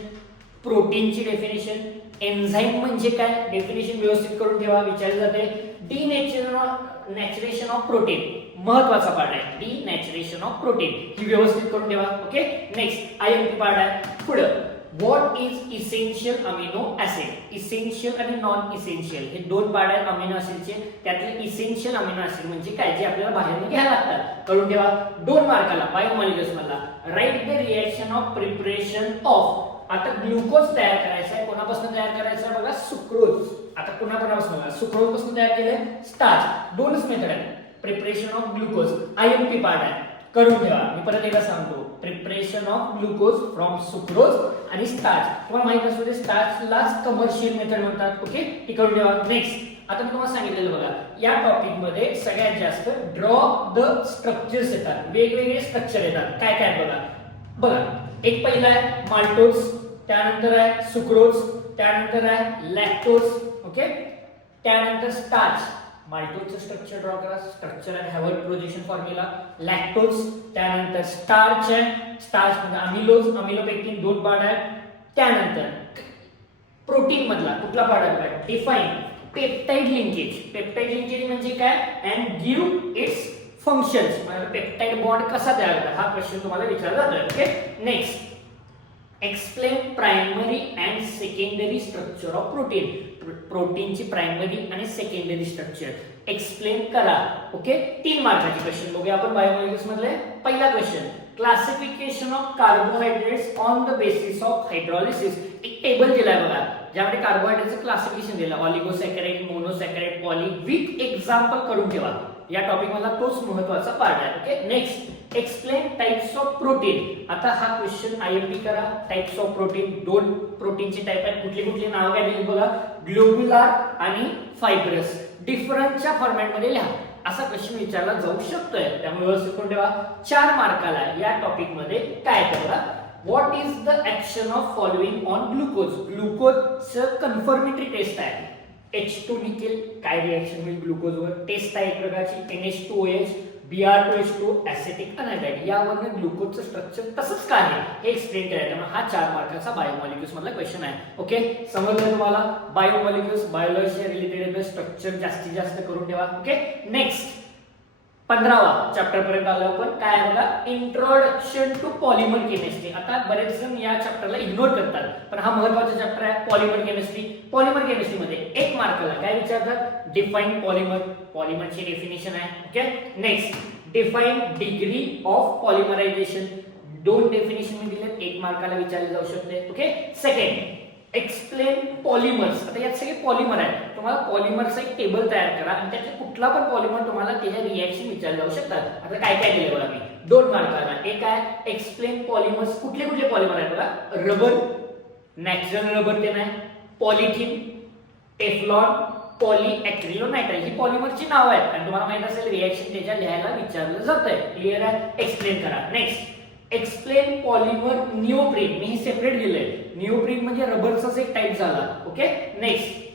प्रोटीनची डेफिनेशन. एन्झाईम म्हणजे काय डेफिनेशन व्यवस्थित करून ठेवा. विचारले जाते. डिनॅचरेशन ऑफ प्रोटीन महत्वाचा पार्ट आहे. डिनॅचरेशन ऑफ प्रोटीन ही व्यवस्थित करून ठेवा. ओके. नेक्स्ट आयएमपी पार्ट आहे. पुढे what is essential amino acid. Essential आणि नॉन इसेन्शियल हे 2 पार्ट आहेत अमिनो ऍसिडचे. त्यातले इसेन्शियल अमिनो ऍसिड म्हणजे काय जे आपल्याला बाहेर घ्यायला लागतात. करून ठेवा. 2 मार्काला बायोमॉलिक्युल्स मधला. Write the reaction of preparation of. आता ग्लुकोज तयार करायचा आहे. कोणापासून तयार करायचा आहे बघा सुक्रोज. आता कोणापासून सुक्रोज पासून तयार केलंय स्टार्च. 2च मेथड आहे. Preparation of glucose IMP part आहे. करून ठेवा. मी परत एकदा सांगतो. Preparation of glucose from sucrose आणि स्टार्च. तुम्हाला माहिती असू दे स्टार्चलाच कमर्शियल मेथड म्हणतात. ओके. ती करून ठेवा. नेक्स्ट आता मी तुम्हाला सांगितलेलं बघा या टॉपिक मध्ये सगळ्यात जास्त ड्रॉ द स्ट्रक्चर्स येतात. वेगवेगळे स्ट्रक्चर येतात. काय काय बघा. एक पहिला आहे माल्टोज. त्यानंतर आहे सुक्रोज. त्यानंतर आहे लॅक्टोज. ओके. त्यानंतर स्टार्च. माल्टोजचं स्ट्रक्चर ड्रॉ करा. स्ट्रक्चर आहे हॅवर्ड प्रोजेक्शन फॉर्म्युला. लॅक्टोज. त्यानंतर स्टार्च आहे. स्टार्च मध्ये अमिलोज अमिलोपेक्टिन 2 पार्ट आहे. त्यानंतर प्रोटीन मधला कुठला पार्ट आहे define peptide linkage. Peptide linkage म्हणजे काय अँड गिव्ह इट्स फंक्शन्स. म्हणजे पेप्टाइड बॉन्ड कसा तयार होतो हा क्वेश्चन तुम्हाला विचारला जातो. Okay. Next explain primary and secondary structure of protein. प्रोटीनची प्रायमरी आणि सेकंडरी स्ट्रक्चर एक्सप्लेन करा. ओके. 3 मार्काचे क्वेश्चन बघूया आपण बायोमॉलिक्युल्स मधले. पहिला question classification of carbohydrates on the basis of hydrolysis. एक टेबल दिलाय बघा ज्यामध्ये कार्बोहायड्रेटचं क्लासिफिकेशन दिलं. ऑलिगोसॅकराइड मोनोसॅकराइड पॉली विथ एक्झाम्पल करून ठेवा. या टॉपिक मधला तोच महत्वाचा पार्ट आहे. Okay. Next explain types of protein. आता हा क्वेश्चन आयएमपी करा. टाइप्स ऑफ प्रोटीन 2 प्रोटीनचे टाइप आहेत. कुठले कुठले नाव काय दिली बघा. ग्लोब्युलर आणि फायब्रस. डिफरंटच्या फॉर्मॅट मध्ये लिहा. असा क्वेश्चन विचारला जाऊ शकतोय. त्यामुळे व्यवस्थित करून ठेवा. 4 मार्काला या टॉपिक मध्ये काय करा. What is the action of following on glucose. ग्लुकोजचं कन्फर्मेटरी टेस्ट आहे. H2 निकेल काय रिएक्शन होईल ग्लुकोजवर. टेस्ट आहे एक प्रकारची NH2OH Br2H2 ॲसिटिक अनहायड्राइड यावरनं ग्लुकोजचं स्ट्रक्चर तसंच काय आहे हे एक्सप्लेन करायचं. त्यामुळे हा 4 मार्काचा बायोमॉलिक्युल्स मधला क्वेश्चन आहे. ओके, समजलं तुम्हाला? बायोमॉलिक्युल्स बायोलॉजी रिलेटेड स्ट्रक्चर जास्तीत जास्त करून ठेवा. ओके, नेक्स्ट 15वा चॅप्टर पर्यंत आलो आपण. काय आहे बघा, इंट्रोडक्शन टू पॉलिमर केमिस्ट्री. आता बरेच जण या चॅप्टरला इग्नोर करतात, पण हा महत्त्वाचा चॅप्टर आहे पॉलिमर केमिस्ट्री. पॉलिमर केमिस्ट्री मध्ये 1 मार्काला काय विचारतात, डिफाइन पॉलिमर, पॉलिमरची डेफिनेशन आहे. Okay, next define degree of polymerization. 2 definition मी दिलेत, 1 मार्काला विचारले जाऊ शकते. Okay, second explain polymers. आता यात सगळे पॉलिमर आहेत, तुम्हाला पॉलिमरचा एक टेबल तयार करा आणि त्यातले कुठला पण पॉलिमर तुम्हाला त्याच्या रिएक्शन विचारले जाऊ शकतात. आता काय काय दिले बघा मी 2 मार्काला. एक आहे एक्सप्लेन पॉलिमर्स. कुठले कुठले पॉलिमर आहेत बघा, रबर, नॅचरल रबर ते नाही, पॉलिथिन, टेफ्लॉन, पॉलीएक्रिलोनाइट्राइल ही पॉलिमरची नाव आहेत आणि तुम्हाला माहित असेल रिएक्शन त्याच्या लिहायला विचारलं जातंय. क्लिअर आहे? एक्सप्लेन करा. Next explain polymer neoprene. मी हे सेपरेट दिलंय. निओप्रीन म्हणजे रबरचाच एक टाइप झाला. Okay, next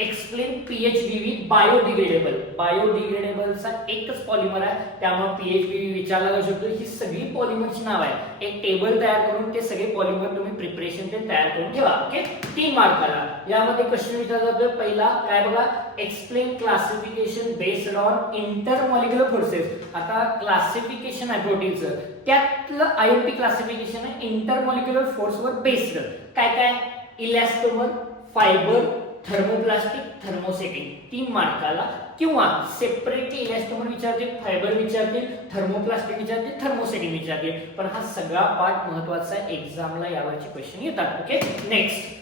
explain PHBV biodegradable. बायोडिग्रेडेबलचा एकच पॉलिमर आहे, त्यामुळे पीएचबीव्ही विचारला जाऊ शकतो. ही सगळी पॉलिमरची नाव आहे. एक टेबल तयार करून ते सगळे पॉलिमर तुम्ही प्रिपरेशन ते तयार करून ठेवा. ओके, 3 मार्काला यामध्ये क्वेश्चन विचारला जातो. पहिला काय बघा, explain classification based on intermolecular forces. आता क्लासिफिकेशन आहे प्रोटीनचं, त्यातलं आयएमपी क्लासिफिकेशन आहे इंटरमॉलिक्युलर फोर्सवर बेस्ड. काय काय, इलॅस्टोमर, फायबर, थर्मोप्लास्टिक, थर्मोसेटिंग. 3 मार्काला किंवा सेपरेटली इलॅस्टोमर विचारतील, फायबर विचारतील, थर्मोप्लास्टिक विचारतील, थर्मोसेटिंग विचारतील. पण हा सगळा पार्ट महत्वाचा आहे, एक्झामला यावरचे क्वेश्चन येतात. Okay, next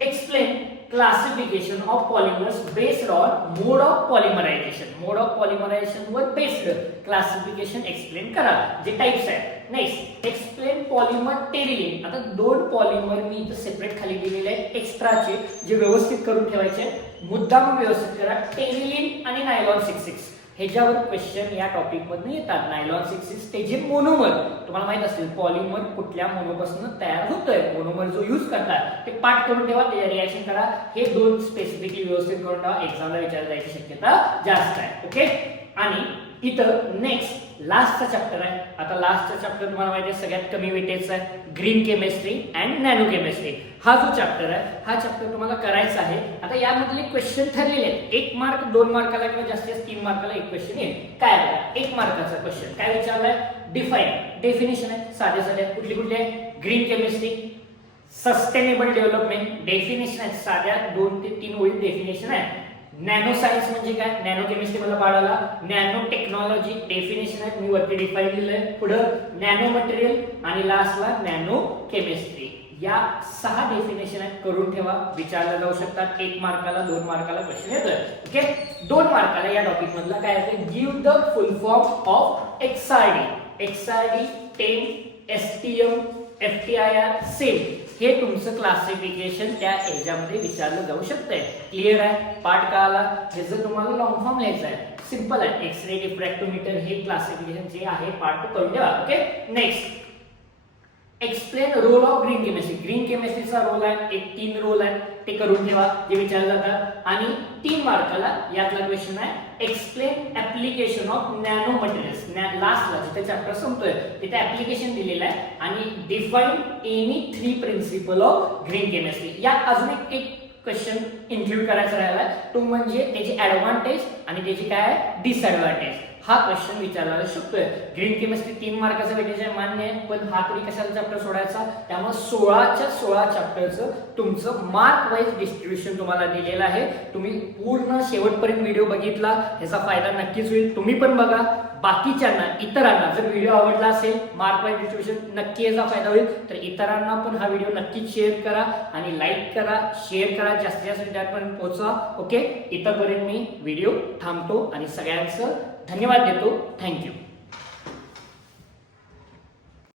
explain classification of polymers based on mode of polymerization. Mode of polymerization वर बेस्ड क्लासिफिकेशन एक्सप्लेन करा, जे टाइप्स आहेत. Next explain polymer Terylene. आता 2 पॉलिमर मी इथं सेपरेट खाली दिलेले आहेत एक्स्ट्राचे, जे व्यवस्थित करून ठेवायचे. मुद्दाम व्यवस्थित करा. टेरिलिन आणि नायलॉन 66 ह्याच्यावर क्वेश्चन या टॉपिक मधून येतात. नायलॉन 66 ते जे मोनोमर, तुम्हाला माहित असेल पॉलिमर कुठल्या मोनोपासून तयार होतोय, मोनोमर जो यूज करतात ते पाठ करून ठेवा, त्याच्या रिएक्शन करा. हे 2 स्पेसिफिकली व्यवस्थित करून ठेवा, एक्झामला विचारला जायची शक्यता जास्त आहे. ओके, आणि इथं नेक्स्ट लास्टचा चॅप्टर आहे. आता लास्टचा चॅप्टर तुम्हाला माहिती आहे सगळ्यात कमी वेटेजचा आहे, green chemistry and nano chemistry. हा जो चॅप्टर आहे हा चॅप्टर तुम्हाला करायचा आहे. आता यामधले क्वेश्चन ठरलेले आहेत. 1 मार्क 2 मार्काला किंवा जास्तीत जास्त 3 मार्काला एक क्वेश्चन येईल. काय बघा, 1 मार्काचा क्वेश्चन काय विचारलाय, डिफाइन. डेफिनेशन आहे साधे साधे, कुठली कुठली आहे, green chemistry, sustainable development. Definition आहे साध्या 2 ते 3 ओळी डेफिनेशन आहे. नॅनो सायन्स म्हणजे काय, नॅनो केमिस्ट्री मला पाडाला. नॅनो टेक्नॉलॉजी डेफिनेशन आहे, मी वरती डिफाइन दिलंय. पुढे नॅनो मटेरियल आणि लास्टला नॅनो केमिस्ट्री. या 6 डेफिनेशन आहेत, करून ठेवा, विचारला जाऊ शकतात. 1 मार्काला 2 मार्काला क्वेश्चन येतोय. ओके, 2 मार्काला या टॉपिक मधला काय आहे, give the full form of XRD. XRD 10 STM FTIR cell हे तुमचं क्लासिफिकेशन त्या एरियामध्ये विचारलं जाऊ शकतंय. क्लिअर आहे? पार्ट का आला, हे जर तुम्हाला लॉंग फॉर्म लिहायचा आहे, सिंपल आहे. एक्सरे डिफ्रॅक्टोमीटर हे क्लासिफिकेशन जे आहे पार्ट करून ठेवा. Okay, next explain role of green chemistry. Green केमिस्ट्रीचा रोल आहे, एक 3 रोल आहे, ते करून ठेवा, जे विचारले जातात. आणि 3 मार्काला यातला क्वेश्चन आहे explain application of nano materials. लास्टला जिथे चॅप्टर संपतोय तिथे ऍप्लिकेशन दिलेलं आहे. आणि define any 3 principle of green chemistry. यात अजून एक क्वेश्चन इन्क्लूड करायचा राहिला, तो म्हणजे त्याची ऍडव्हान्टेज आणि त्याची काय डिसएडव्हान्टेज. हा क्वेश्चन विचारला शकतोय. ग्रीन केमिस्ट्री 3 मार्काचा वेटेज आहे, मान्य आहे, पण हा तरी कशाला चॅप्टर सोडायचा, त्यामुळे 16च्या 16 चॅप्टरचं तुमचं मार्क वाईज डिस्ट्रीब्युशन तुम्हाला दिलेलं आहे. तुम्ही पूर्ण शेवटपर्यंत व्हिडिओ बघितला, ह्याचा फायदा नक्कीच होईल. तुम्ही पण बघा, बाकीच्यांना इतरांना जर व्हिडिओ आवडला असेल, मार्क वाईज डिस्ट्रीब्युशन नक्की याचा फायदा होईल. तर इतरांना पण हा व्हिडिओ नक्कीच शेअर करा आणि लाईक करा, शेअर करा, जास्तीत जास्त विद्यार्थ्यांपर्यंत पोहोचवा. ओके, इथपर्यंत मी व्हिडिओ थांबतो आणि सगळ्यांचं धन्यवाद देतो. थँक्यू.